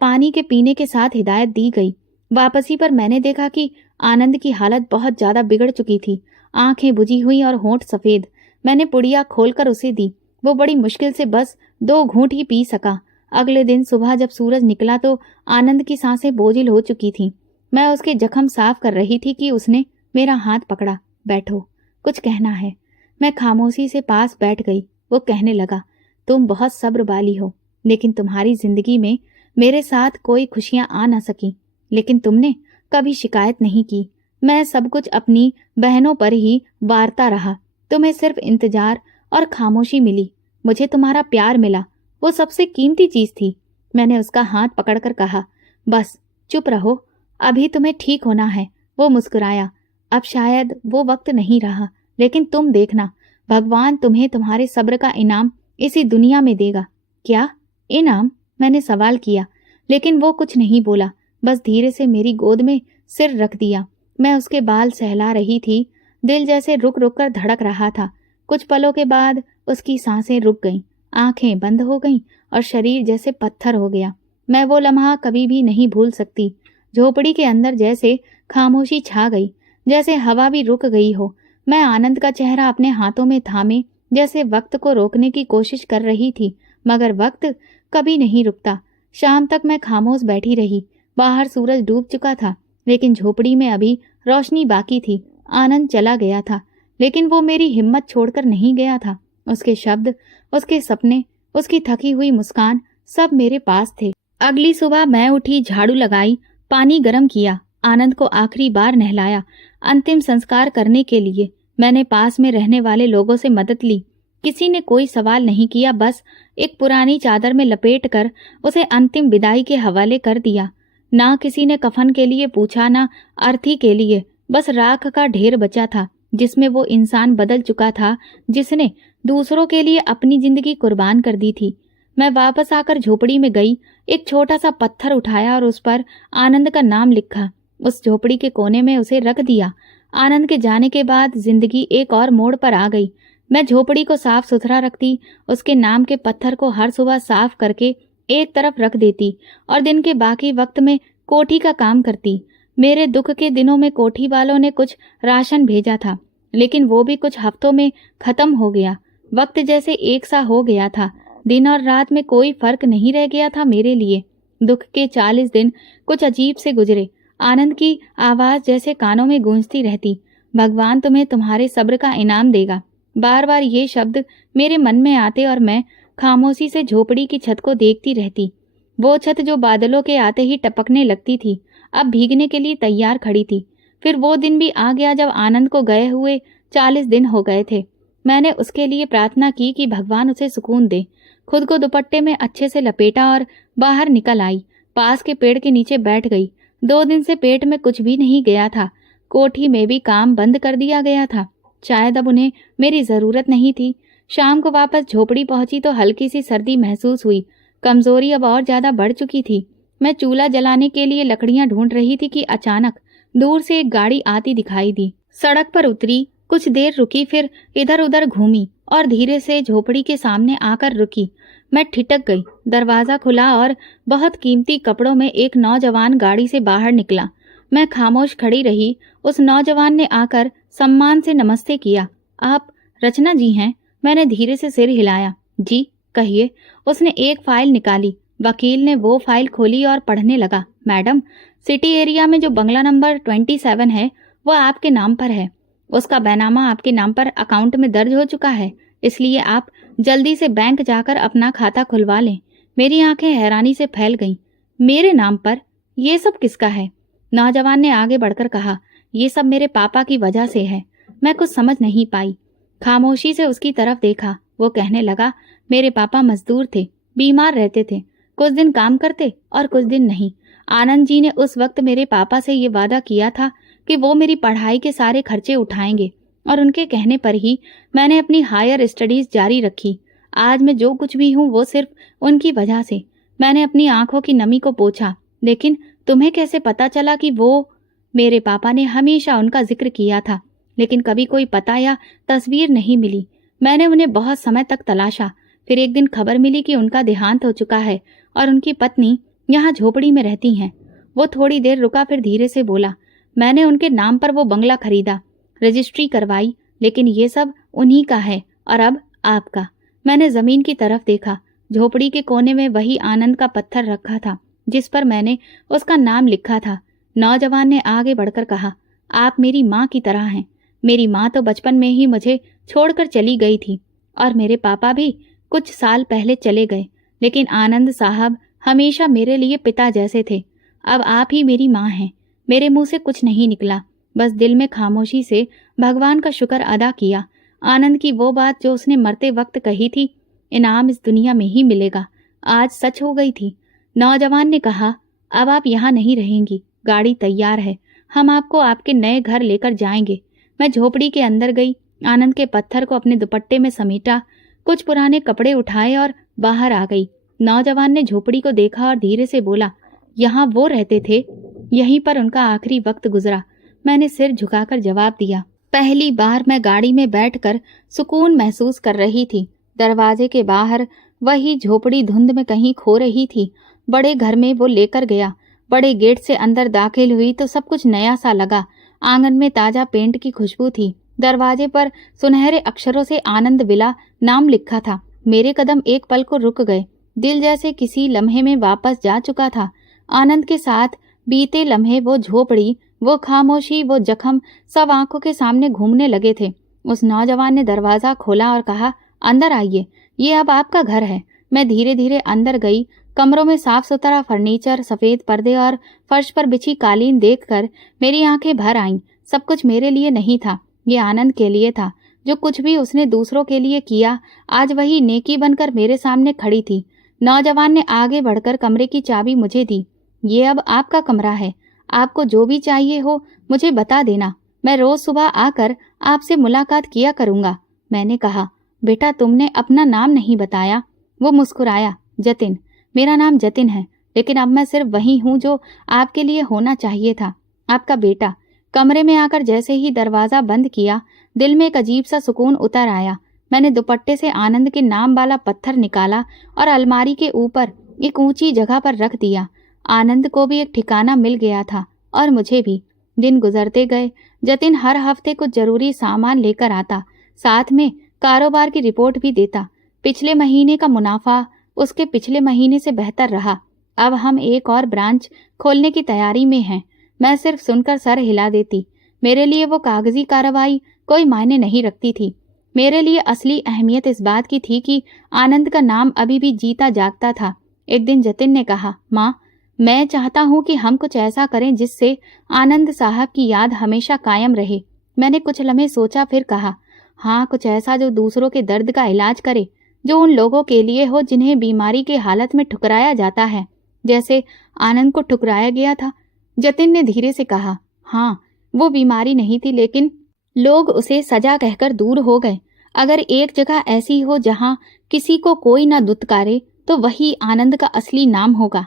पानी के पीने के साथ हिदायत दी गई। वापसी पर मैंने देखा कि आनंद की हालत बहुत ज्यादा बिगड़ चुकी थी। आंखें बुझी हुई और होंठ सफेद। मैंने पुड़िया खोलकर उसे दी। वो बड़ी मुश्किल से बस 2 घूंट ही पी सका। अगले दिन सुबह जब सूरज निकला तो आनंद की सांसें बोझिल हो चुकी थीं। मैं उसके जख्म साफ कर रही थी कि उसने मेरा हाथ पकड़ा। बैठो, कुछ कहना है। मैं खामोशी से पास बैठ गई। वो कहने लगा, तुम बहुत सब्र वाली हो, लेकिन तुम्हारी जिंदगी में मेरे साथ कोई खुशियां आ ना सकी, लेकिन तुमने कभी शिकायत नहीं की। मैं सब कुछ अपनी बहनों पर ही वारता रहा। तुम्हें सिर्फ इंतजार और खामोशी मिली। मुझे तुम्हारा प्यार मिला, वो सबसे कीमती चीज थी। मैंने उसका हाथ पकड़कर कहा, बस चुप रहो, अभी तुम्हें ठीक होना है। वो मुस्कुराया। अब शायद वो वक्त नहीं रहा, लेकिन तुम देखना, भगवान तुम्हें तुम्हारे सब्र का इनाम इसी दुनिया में देगा। क्या इनाम? मैंने सवाल किया, लेकिन वो कुछ नहीं बोला, बस धीरे से मेरी गोद में सिर रख दिया। मैं उसके बाल सहला रही थी। दिल जैसे रुक रुक कर धड़क रहा था। कुछ पलों के बाद उसकी सांसें रुक गईं, आंखें बंद हो गईं और शरीर जैसे पत्थर हो गया। मैं वो लम्हा कभी भी नहीं भूल सकती। झोपड़ी के अंदर जैसे खामोशी छा गई, जैसे हवा भी रुक गई हो। मैं आनंद का चेहरा अपने हाथों में थामे जैसे वक्त को रोकने की कोशिश कर रही थी, मगर वक्त कभी नहीं रुकता। शाम तक मैं खामोश बैठी रही। बाहर सूरज डूब चुका था, लेकिन झोपड़ी में अभी रोशनी बाकी थी। आनंद चला गया था, लेकिन वो मेरी हिम्मत छोड़कर नहीं गया था। उसके शब्द, उसके सपने, उसकी थकी हुई मुस्कान सब मेरे पास थे। अगली सुबह मैं उठी, झाड़ू लगाई, पानी गर्म किया, आनंद को आखिरी बार नहलाया। अंतिम संस्कार करने के लिए मैंने पास में रहने वाले लोगों से मदद ली। किसी ने कोई सवाल नहीं किया, बस एक पुरानी चादर में लपेट कर उसे अंतिम विदाई के हवाले कर दिया। ना किसी ने कफन के लिए पूछा, ना अर्थी के लिए। बस राख का ढेर बचा था, जिसमें वो इंसान बदल चुका था जिसने दूसरों के लिए अपनी जिंदगी कुर्बान कर दी थी। मैं वापस आकर झोपड़ी में गई, एक छोटा सा पत्थर उठाया और उस पर आनंद का नाम लिखा। उस झोपड़ी के कोने में उसे रख दिया। आनंद के जाने के बाद जिंदगी एक और मोड़ पर आ गई। मैं झोपड़ी को साफ सुथरा रखती, उसके नाम के पत्थर को हर सुबह साफ करके एक तरफ रख देती और दिन के बाकी वक्त में कोठी का काम करती। मेरे दुख के दिनों में कोठी वालों ने कुछ राशन भेजा था, लेकिन वो भी कुछ हफ्तों में खत्म हो गया। वक्त जैसे एक सा हो गया था। दिन और रात में कोई फर्क नहीं रह गया था मेरे लिए। दुख के 40 दिन कुछ अजीब से गुजरे। आनंद की आवाज जैसे कानों में गूंजती रहती, भगवान तुम्हें तुम्हारे सब्र का इनाम देगा। बार बार ये शब्द मेरे मन में आते और मैं खामोशी से झोपड़ी की छत को देखती रहती। वो छत जो बादलों के आते ही टपकने लगती थी, अब भीगने के लिए तैयार खड़ी थी। फिर वो दिन भी आ गया जब आनंद को गए हुए 40 दिन हो गए थे। मैंने उसके लिए प्रार्थना की कि भगवान उसे सुकून दे। खुद को दुपट्टे में अच्छे से लपेटा और बाहर निकल आई। पास के पेड़ के नीचे बैठ गई। 2 दिन से पेट में कुछ भी नहीं गया था। कोठी में भी काम बंद कर दिया गया था। शायद अब उन्हें मेरी जरूरत नहीं थी। शाम को वापस झोपड़ी पहुंची तो हल्की सी सर्दी महसूस हुई। कमजोरी अब और ज्यादा बढ़ चुकी थी। मैं चूल्हा जलाने के लिए लकड़ियां ढूंढ रही थी कि अचानक दूर से एक गाड़ी आती दिखाई दी। सड़क पर उतरी, कुछ देर रुकी, फिर इधर उधर घूमी और धीरे से झोपड़ी के सामने आकर रुकी। मैं ठिठक गई। दरवाजा खुला और बहुत कीमती कपड़ों में एक नौजवान गाड़ी से बाहर निकला। मैं खामोश खड़ी रही। उस नौजवान ने आकर सम्मान से नमस्ते किया। आप रचना जी हैं? मैंने धीरे से सिर हिलाया। जी, कहिए। उसने एक फाइल निकाली। वकील ने वो फाइल खोली और पढ़ने लगा। मैडम, सिटी एरिया में जो बंगला नंबर 27 है वो आपके नाम पर है। उसका बैनामा आपके नाम पर अकाउंट में दर्ज हो चुका है, इसलिए आप जल्दी से बैंक जाकर अपना खाता खुलवा लें। मेरी आंखें हैरानी से फैल गईं। मेरे नाम पर? ये सब किसका है? नौजवान ने आगे बढ़कर कहा, ये सब मेरे पापा की वजह से है। मैं कुछ समझ नहीं पाई। खामोशी से उसकी तरफ देखा। वो कहने लगा, मेरे पापा मजदूर थे, बीमार रहते थे, कुछ दिन काम करते और कुछ दिन नहीं। आनंद जी ने उस वक्त मेरे पापा से ये वादा किया था कि वो मेरी पढ़ाई के सारे खर्चे उठाएंगे और उनके कहने पर ही मैंने अपनी हायर स्टडीज जारी रखी। आज मैं जो कुछ भी हूँ वो सिर्फ उनकी वजह से। मैंने अपनी आंखों की नमी को पोंछा। लेकिन तुम्हें कैसे पता चला कि वो? मेरे पापा ने हमेशा उनका जिक्र किया था, लेकिन कभी कोई पता या तस्वीर नहीं मिली। मैंने उन्हें बहुत समय तक तलाशा। फिर एक दिन खबर मिली कि उनका देहांत हो चुका है और उनकी पत्नी यहाँ झोपड़ी में रहती हैं। वो थोड़ी देर रुका, फिर धीरे से बोला, मैंने उनके नाम पर वो बंगला खरीदा, रजिस्ट्री करवाई, लेकिन ये सब उन्हीं का है और अब आपका। मैंने जमीन की तरफ देखा। झोपड़ी के कोने में वही आनंद का पत्थर रखा था जिस पर मैंने उसका नाम लिखा था। नौजवान ने आगे बढ़कर कहा, आप मेरी माँ की तरह हैं। मेरी माँ तो बचपन में ही मुझे छोड़कर चली गई थी और मेरे पापा भी कुछ साल पहले चले गए, लेकिन आनंद साहब हमेशा मेरे लिए पिता जैसे थे। अब आप ही मेरी माँ हैं। मेरे मुंह से कुछ नहीं निकला, बस दिल में खामोशी से भगवान का शुक्र अदा किया। आनंद की वो बात जो उसने मरते वक्त कही थी, इनाम इस दुनिया में ही मिलेगा, आज सच हो गई थी। नौजवान ने कहा, अब आप यहाँ नहीं रहेंगी, गाड़ी तैयार है। हम आपको आपके नए घर लेकर जाएंगे। मैं झोपड़ी के अंदर गई, आनंद के पत्थर को अपने दुपट्टे में समेटा, कुछ पुराने कपड़े उठाए और बाहर आ गई। नौजवान ने झोपड़ी को देखा और धीरे से बोला, यहाँ वो रहते थे? यहीं पर उनका आखिरी वक्त गुजरा, मैंने सिर झुकाकर जवाब दिया। पहली बार मैं गाड़ी में बैठकर सुकून महसूस कर रही थी। दरवाजे के बाहर वही झोपड़ी धुंध में कहीं खो रही थी। बड़े घर में वो लेकर गया। बड़े गेट से अंदर दाखिल हुई तो सब कुछ नया सा लगा। आंगन में ताजा पेंट की खुशबू थी। दरवाजे पर सुनहरे अक्षरों से आनंद विला नाम लिखा था। मेरे कदम एक पल को रुक गए। दिल जैसे किसी लम्हे में वापस जा चुका था। आनंद के साथ बीते लम्हे, वो झोपड़ी, वो खामोशी, वो जख्म सब आंखों के सामने घूमने लगे थे। उस नौजवान ने दरवाजा खोला और कहा, अंदर आइए, ये अब आपका घर है। मैं धीरे धीरे अंदर गई। कमरों में साफ सुथरा फर्नीचर, सफेद पर्दे और फर्श पर बिछी कालीन देखकर मेरी आंखें भर आईं। सब कुछ मेरे लिए नहीं था, ये आनंद के लिए था। जो कुछ भी उसने दूसरों के लिए किया, आज वही नेकी बनकर मेरे सामने खड़ी थी। नौजवान ने आगे बढ़कर कमरे की चाबी मुझे दी। ये अब आपका कमरा है, आपको जो भी चाहिए हो मुझे बता देना, मैं रोज सुबह आकर आपसे मुलाकात किया करूंगा। मैंने कहा, बेटा तुमने अपना नाम नहीं बताया। वो मुस्कुराया, जतिन, मेरा नाम जतिन है, लेकिन अब मैं सिर्फ वही हूँ जो आपके लिए होना चाहिए था, आपका बेटा। कमरे में आकर जैसे ही दरवाजा बंद किया, दिल में एक अजीब सा सुकून उतर आया। मैंने दुपट्टे से आनंद के नाम वाला पत्थर निकाला और अलमारी के ऊपर एक ऊंची जगह पर रख दिया। आनंद को भी एक ठिकाना मिल गया था और मुझे भी। दिन गुजरते गए। जतिन हर हफ्ते कुछ जरूरी सामान लेकर आता, साथ में कारोबार की रिपोर्ट भी देता। पिछले महीने का मुनाफा उसके पिछले महीने से बेहतर रहा। अब हम एक और ब्रांच खोलने की तैयारी में हैं। मैं सिर्फ सुनकर सर हिला देती। मेरे लिए वो कागजी कार्रवाई कोई मायने नहीं रखती थी। मेरे लिए असली अहमियत इस बात की थी कि आनंद का नाम अभी भी जीता जागता था। एक दिन जतिन ने कहा, माँ, मैं चाहता हूँ कि हम कुछ ऐसा करें जिससे आनंद साहब की याद हमेशा कायम रहे। मैंने कुछ लम्हे सोचा, फिर कहा, हाँ, कुछ ऐसा जो दूसरों के दर्द का इलाज करे, जो उन लोगों के लिए हो जिन्हें बीमारी के हालत में ठुकराया जाता है, जैसे आनंद को ठुकराया गया था। जतिन ने धीरे से कहा, हाँ, वो बीमारी नहीं थी, लेकिन लोग उसे सजा कहकर दूर हो गए। अगर एक जगह ऐसी हो जहाँ किसी को कोई ना दुत्कारे, तो वही आनंद का असली नाम होगा।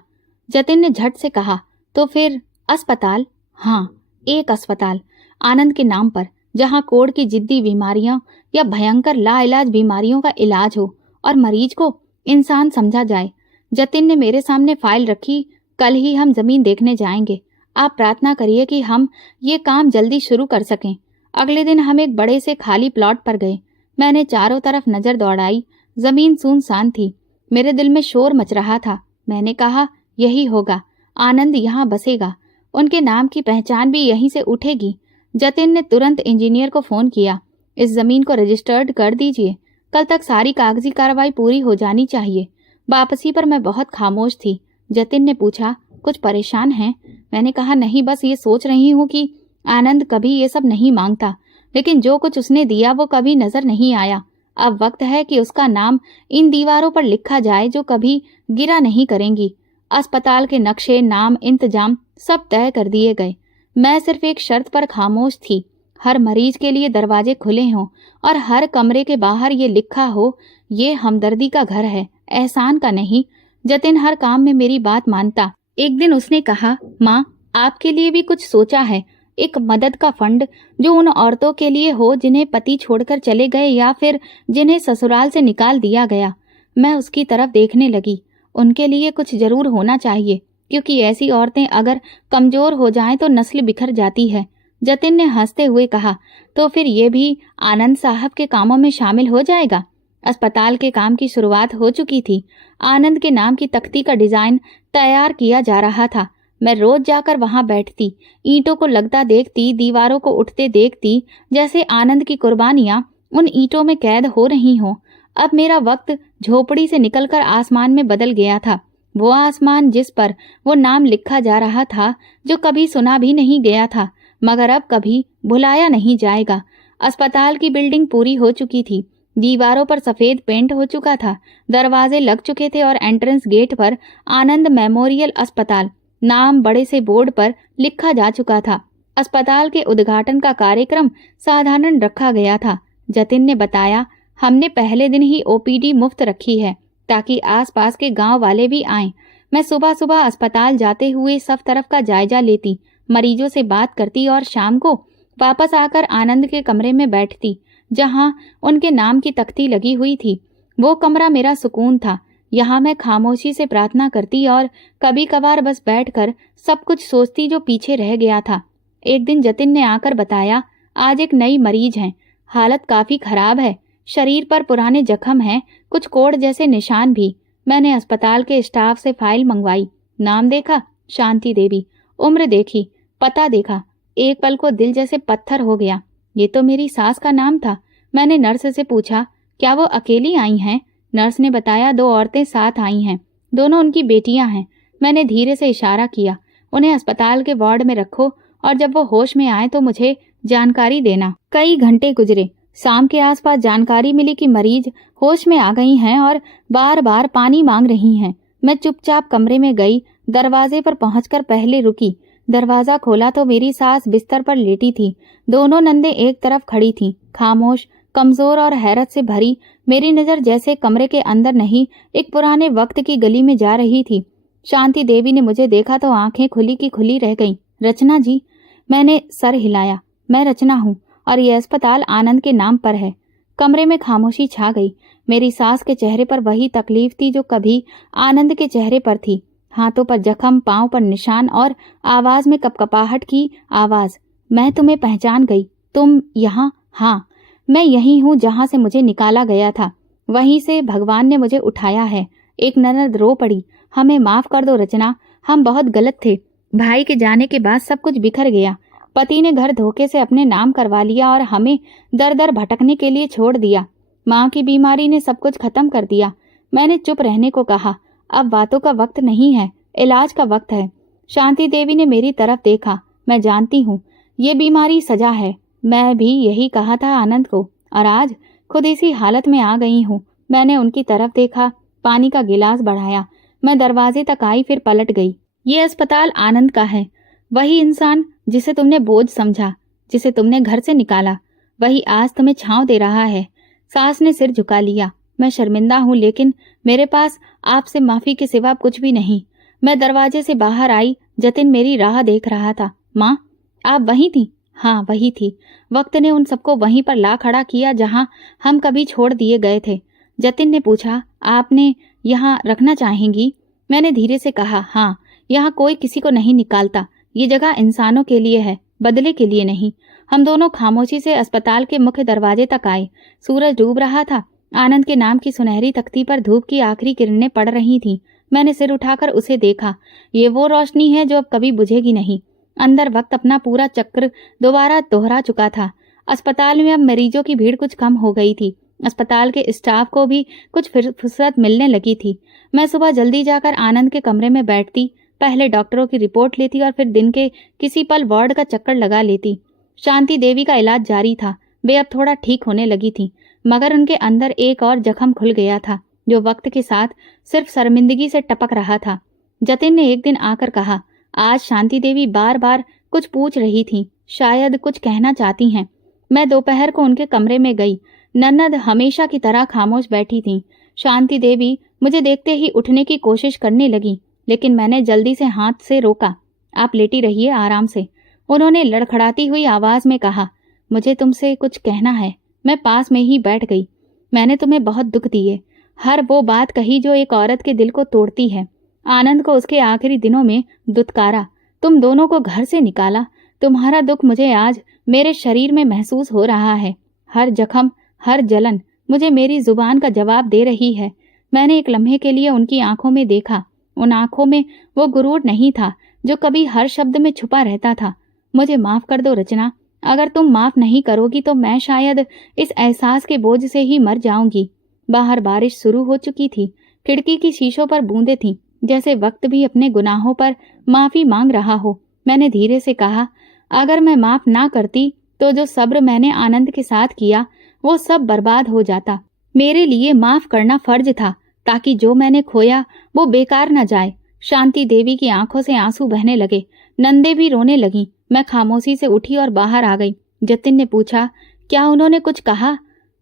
जतिन ने झट से कहा, तो फिर अस्पताल? हाँ, एक अस्पताल आनंद के नाम पर, जहाँ कोढ़ की जिद्दी बीमारियां या भयंकर लाइलाज बीमारियों का इलाज हो और मरीज को इंसान समझा जाए। जतिन ने मेरे सामने फाइल रखी, कल ही हम जमीन देखने जाएंगे। आप प्रार्थना करिए कि हम ये काम जल्दी शुरू कर सकें। अगले दिन हम एक बड़े से खाली प्लॉट पर गए। मैंने चारों तरफ नजर दौड़ाई। जमीन सुनसान थी। मेरे दिल में शोर मच रहा था। मैंने कहा, यही होगा, आनंद यहाँ बसेगा, उनके नाम की पहचान भी यहीं से उठेगी। जतिन ने तुरंत इंजीनियर को फोन किया, इस जमीन को रजिस्टर्ड कर दीजिए, कल तक सारी कागजी कार्रवाई पूरी हो जानी चाहिए। वापसी पर मैं बहुत खामोश थी। जतिन ने पूछा, कुछ परेशान हैं? मैंने कहा, नहीं, बस ये सोच रही हूँ कि आनंद कभी ये सब नहीं मांगता, लेकिन जो कुछ उसने दिया वो कभी नजर नहीं आया। अब वक्त है कि उसका नाम इन दीवारों पर लिखा जाए जो कभी गिरा नहीं करेंगी। अस्पताल के नक्शे, नाम, इंतजाम सब तय कर दिए गए। मैं सिर्फ एक शर्त पर खामोश थी, हर मरीज के लिए दरवाजे खुले हों और हर कमरे के बाहर ये लिखा हो, ये हमदर्दी का घर है, एहसान का नहीं। जतिन हर काम में मेरी बात मानता। एक दिन उसने कहा, माँ, आपके लिए भी कुछ सोचा है, एक मदद का फंड जो उन औरतों के लिए हो जिन्हें पति छोड़कर चले गए या फिर जिन्हें ससुराल से निकाल दिया गया। मैं उसकी तरफ देखने लगी। उनके लिए कुछ जरूर होना चाहिए, क्योंकि ऐसी औरतें अगर कमजोर हो जाएं तो नस्ल बिखर जाती है। जतिन ने हंसते हुए कहा, तो फिर ये भी आनंद साहब के कामों में शामिल हो जाएगा। अस्पताल के काम की शुरुआत हो चुकी थी। आनंद के नाम की तख्ती का डिजाइन तैयार किया जा रहा था। मैं रोज जाकर वहां बैठती, ईंटों को लगता देखती, दीवारों को उठते देखती, जैसे आनंद की कुर्बानियां उन ईंटों में कैद हो रही हों। अब मेरा वक्त झोपड़ी से निकलकर आसमान में बदल गया था। वो आसमान जिस पर वो नाम लिखा जा रहा था, जो कभी सुना भी नहीं गया था, मगर अब कभी भुलाया नहीं जाएगा। अस्पताल की बिल्डिंग पूरी हो चुकी थी। दीवारों पर सफेद पेंट हो चुका था, दरवाजे लग चुके थे और एंट्रेंस गेट पर आनंद मेमोरियल अस्पताल नाम बड़े से बोर्ड पर लिखा जा चुका था। अस्पताल के उद्घाटन का कार्यक्रम साधारण रखा गया था। जतिन ने बताया, हमने पहले दिन ही ओपीडी मुफ्त रखी है ताकि आसपास के गांव वाले भी आएं। मैं सुबह सुबह अस्पताल जाते हुए सब तरफ का जायजा लेती, मरीजों से बात करती और शाम को वापस आकर आनंद के कमरे में बैठती जहां उनके नाम की तख्ती लगी हुई थी। वो कमरा मेरा सुकून था। यहाँ मैं खामोशी से प्रार्थना करती और कभी कभार बस बैठकर सब कुछ सोचती जो पीछे रह गया था। एक दिन जतिन ने आकर बताया, आज एक नई मरीज है, हालत काफी खराब है, शरीर पर पुराने जख्म हैं, कुछ कोड़ जैसे निशान भी। मैंने अस्पताल के स्टाफ से फाइल मंगवाई, नाम देखा, शांति देवी, उम्र देखी, पता देखा। एक पल को दिल जैसे पत्थर हो गया। ये तो मेरी सास का नाम था। मैंने नर्स से पूछा, क्या वो अकेली आई हैं? नर्स ने बताया, 2 औरतें साथ आई हैं, दोनों उनकी बेटियां हैं। मैंने धीरे से इशारा किया, उन्हें अस्पताल के वार्ड में रखो और जब वो होश में आए तो मुझे जानकारी देना। कई घंटे गुजरे। शाम के आसपास जानकारी मिली कि मरीज होश में आ गई हैं और बार बार पानी मांग रही हैं। मैं चुपचाप कमरे में गई, दरवाजे पर पहुंचकर पहले रुकी। दरवाजा खोला तो मेरी सास बिस्तर पर लेटी थी। दोनों नंदे एक तरफ खड़ी थीं, खामोश, कमजोर और हैरत से भरी। मेरी नजर जैसे कमरे के अंदर नहीं, एक पुराने वक्त की गली में जा रही थी। शांति देवी ने मुझे देखा तो आंखें खुली की खुली रह गईं। रचना जी? मैंने सर हिलाया। मैं रचना हूँ और ये अस्पताल आनंद के नाम पर है। कमरे में खामोशी छा गई। मेरी सास के चेहरे पर वही तकलीफ थी जो कभी आनंद के चेहरे पर थी। हाथों पर जख्म, पांव पर निशान और आवाज में कपकपाहट की आवाज। मैं तुम्हें पहचान गई। तुम यहाँ? हाँ, मैं यही हूँ जहाँ से मुझे निकाला गया था। वहीं से भगवान ने मुझे उठाया है। एक ननद रो पड़ी, हमें माफ कर दो रचना, हम बहुत गलत थे। भाई के जाने के बाद सब कुछ बिखर गया। पति ने घर धोखे से अपने नाम करवा लिया और हमें दर दर भटकने के लिए छोड़ दिया। माँ की बीमारी ने सब कुछ खत्म कर दिया। मैंने चुप रहने को कहा। अब बातों का वक्त नहीं है, इलाज का वक्त है। शांति देवी ने मेरी तरफ देखा। मैं जानती हूँ ये बीमारी सजा है। मैं भी यही कहा था आनंद को, और आज खुद इसी हालत में आ गई हूँ। मैंने उनकी तरफ देखा, पानी का गिलास बढ़ाया। मैं दरवाजे तक आई, फिर पलट गई। ये अस्पताल आनंद का है। वही इंसान जिसे तुमने बोझ समझा, जिसे तुमने घर से निकाला, वही आज तुम्हें छांव दे रहा है। सास ने सिर झुका लिया। मैं शर्मिंदा हूँ, लेकिन मेरे पास आपसे माफी के सिवा कुछ भी नहीं। मैं दरवाजे से बाहर आई। जतिन मेरी राह देख रहा था। माँ, आप वहीं थी? हाँ, वही थी। वक्त ने उन सबको वहीं पर ला खड़ा किया जहाँ हम कभी छोड़ दिए गए थे। जतिन ने पूछा, आपने यहाँ रखना चाहेंगी? मैंने धीरे से कहा, हाँ, यहाँ कोई किसी को नहीं निकालता। ये जगह इंसानों के लिए है, बदले के लिए नहीं। हम दोनों खामोशी से अस्पताल के मुख्य दरवाजे तक आए। सूरज डूब रहा था। आनंद के नाम की सुनहरी तख्ती पर धूप की आखिरी किरणें पड़ रही थीं। मैंने सिर उठाकर उसे देखा। ये वो रोशनी है जो अब कभी बुझेगी नहीं। अंदर वक्त अपना पूरा चक्र दोबारा दोहरा चुका था। अस्पताल में अब मरीजों की भीड़ कुछ कम हो गई थी। अस्पताल के स्टाफ को भी कुछ फुर्सत मिलने लगी थी। मैं सुबह जल्दी जाकर आनंद के कमरे में बैठती, पहले डॉक्टरों की रिपोर्ट लेती और फिर दिन के किसी पल वार्ड का चक्कर लगा लेती। शांति देवी का इलाज जारी था। वे अब थोड़ा ठीक होने लगी थी, मगर उनके अंदर एक और जख्म खुल गया था जो वक्त के साथ सिर्फ शर्मिंदगी से टपक रहा था। जतिन ने एक दिन आकर कहा, आज शांति देवी बार बार कुछ पूछ रही थी, शायद कुछ कहना चाहती हैं। मैं दोपहर को उनके कमरे में गई। नन्नद हमेशा की तरह खामोश बैठी थी। शांति देवी मुझे देखते ही उठने की कोशिश करने लगी, लेकिन मैंने जल्दी से हाथ से रोका। आप लेटी रहिए आराम से। उन्होंने लड़खड़ाती हुई आवाज में कहा, मुझे तुमसे कुछ कहना है। मैं पास में ही बैठ गई। मैंने तुम्हें बहुत दुख दिए, हर वो बात कही जो एक औरत के दिल को तोड़ती है। आनंद को उसके आखिरी दिनों में दुत्कारा, तुम दोनों को घर से निकाला। तुम्हारा दुख मुझे आज मेरे शरीर में महसूस हो रहा है। हर जख्म, हर जलन मुझे मेरी जुबान का जवाब दे रही है। मैंने एक लम्हे के लिए उनकी आंखों में देखा। उन आंखों में वो गुरूर नहीं था जो कभी हर शब्द में छुपा रहता था। मुझे माफ कर दो रचना। अगर तुम माफ नहीं करोगी तो मैं शायद इस एहसास के बोझ से ही मर जाऊंगी। बाहर बारिश शुरू हो चुकी थी। खिड़की की शीशों पर बूंदें थीं, जैसे वक्त भी अपने गुनाहों पर माफी मांग रहा हो। मैंने धीरे से कहा, अगर मैं माफ ना करती तो जो सब्र मैंने आनंद के साथ किया वो सब बर्बाद हो जाता। मेरे लिए माफ करना फर्ज था, ताकि जो मैंने खोया वो बेकार न जाए। शांति देवी की आंखों से आंसू बहने लगे। नंदे भी रोने लगीं। मैं खामोशी से उठी और बाहर आ गई। जतिन ने पूछा, क्या उन्होंने कुछ कहा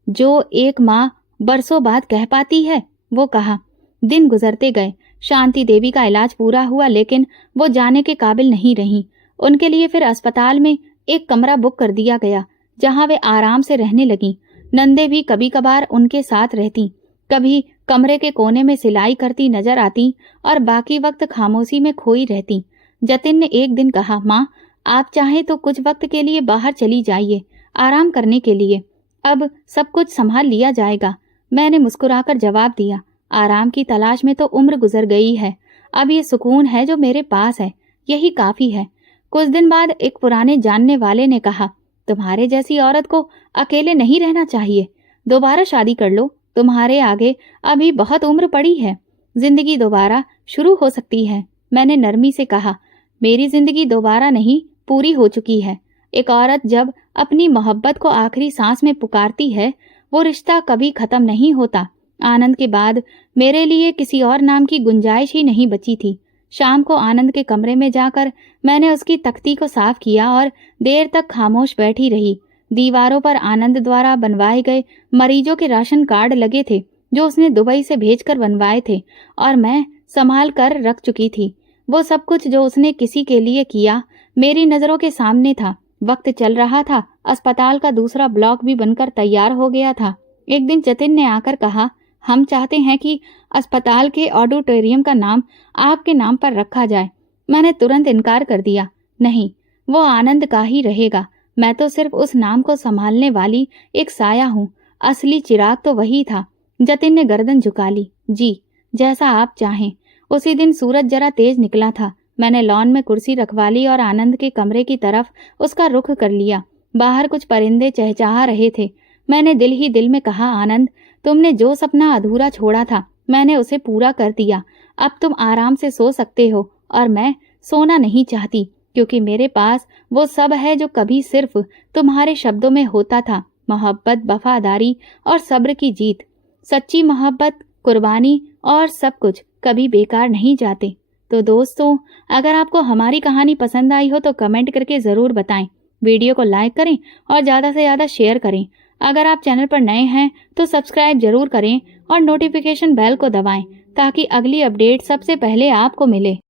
जो एक माँ बरसों बाद कह पाती है? वो कहा। दिन गुजरते गए। शांति देवी का इलाज पूरा हुआ, लेकिन वो जाने के काबिल नहीं रही। उनके लिए फिर अस्पताल में एक कमरा बुक कर दिया गया, जहां वे आराम से रहने लगीं। नंदे भी कभी कभार उनके साथ रहती, कभी कमरे के कोने में सिलाई करती नजर आती और बाकी वक्त खामोशी में खोई रहती। जतिन ने एक दिन कहा, माँ, आप चाहें तो कुछ वक्त के लिए बाहर चली जाइए, आराम करने के लिए। अब सब कुछ संभाल लिया जाएगा। मैंने मुस्कुराकर जवाब दिया, आराम की तलाश में तो उम्र गुजर गई है। अब ये सुकून है जो मेरे पास है, यही काफी है। कुछ दिन बाद एक पुराने जानने वाले ने कहा, तुम्हारे जैसी औरत को अकेले नहीं रहना चाहिए, दोबारा शादी कर लो, तुम्हारे आगे अभी बहुत उम्र पड़ी है, जिंदगी दोबारा शुरू हो सकती है। मैंने नरमी से कहा, मेरी जिंदगी दोबारा नहीं, पूरी हो चुकी है। एक औरत जब अपनी मोहब्बत को आखिरी सांस में पुकारती है, वो रिश्ता कभी खत्म नहीं होता। आनंद के बाद मेरे लिए किसी और नाम की गुंजाइश ही नहीं बची थी। शाम को आनंद के कमरे में जाकर मैंने उसकी तख्ती को साफ किया और देर तक खामोश बैठी रही। दीवारों पर आनंद द्वारा बनवाए गए मरीजों के राशन कार्ड लगे थे, जो उसने दुबई से भेजकर बनवाए थे और मैं संभाल कर रख चुकी थी। वो सब कुछ जो उसने किसी के लिए किया मेरी नजरों के सामने था। वक्त चल रहा था, अस्पताल का दूसरा ब्लॉक भी बनकर तैयार हो गया था। एक दिन जतिन ने आकर कहा, हम चाहते हैं कि अस्पताल के ऑडिटोरियम का नाम आपके नाम पर रखा जाए। मैंने तुरंत इनकार कर दिया, नहीं, वो आनंद का ही रहेगा। मैं तो सिर्फ उस नाम को संभालने वाली एक साया हूँ, असली चिराग तो वही था। जतिन ने गर्दन झुका ली, जी, जैसा आप चाहें। उसी दिन सूरज जरा तेज निकला था। मैंने लॉन में कुर्सी रखवा ली और आनंद के कमरे की तरफ उसका रुख कर लिया। बाहर कुछ परिंदे चहचहा रहे थे। मैंने दिल ही दिल में कहा, आनंद, तुमने जो सपना अधूरा छोड़ा था, मैंने उसे पूरा कर दिया। अब तुम आराम से सो सकते हो और मैं सोना नहीं चाहती, क्योंकि मेरे पास वो सब है जो कभी सिर्फ तुम्हारे शब्दों में होता था। मोहब्बत, वफादारी और सब्र की जीत। सच्ची मोहब्बत, कुर्बानी और सब कुछ कभी बेकार नहीं जाते। तो दोस्तों, अगर आपको हमारी कहानी पसंद आई हो तो कमेंट करके ज़रूर बताएं। वीडियो को लाइक करें और ज़्यादा से ज़्यादा शेयर करें। अगर आप चैनल पर नए हैं तो सब्सक्राइब जरूर करें और नोटिफिकेशन बेल को दबाएं, ताकि अगली अपडेट सबसे पहले आपको मिले।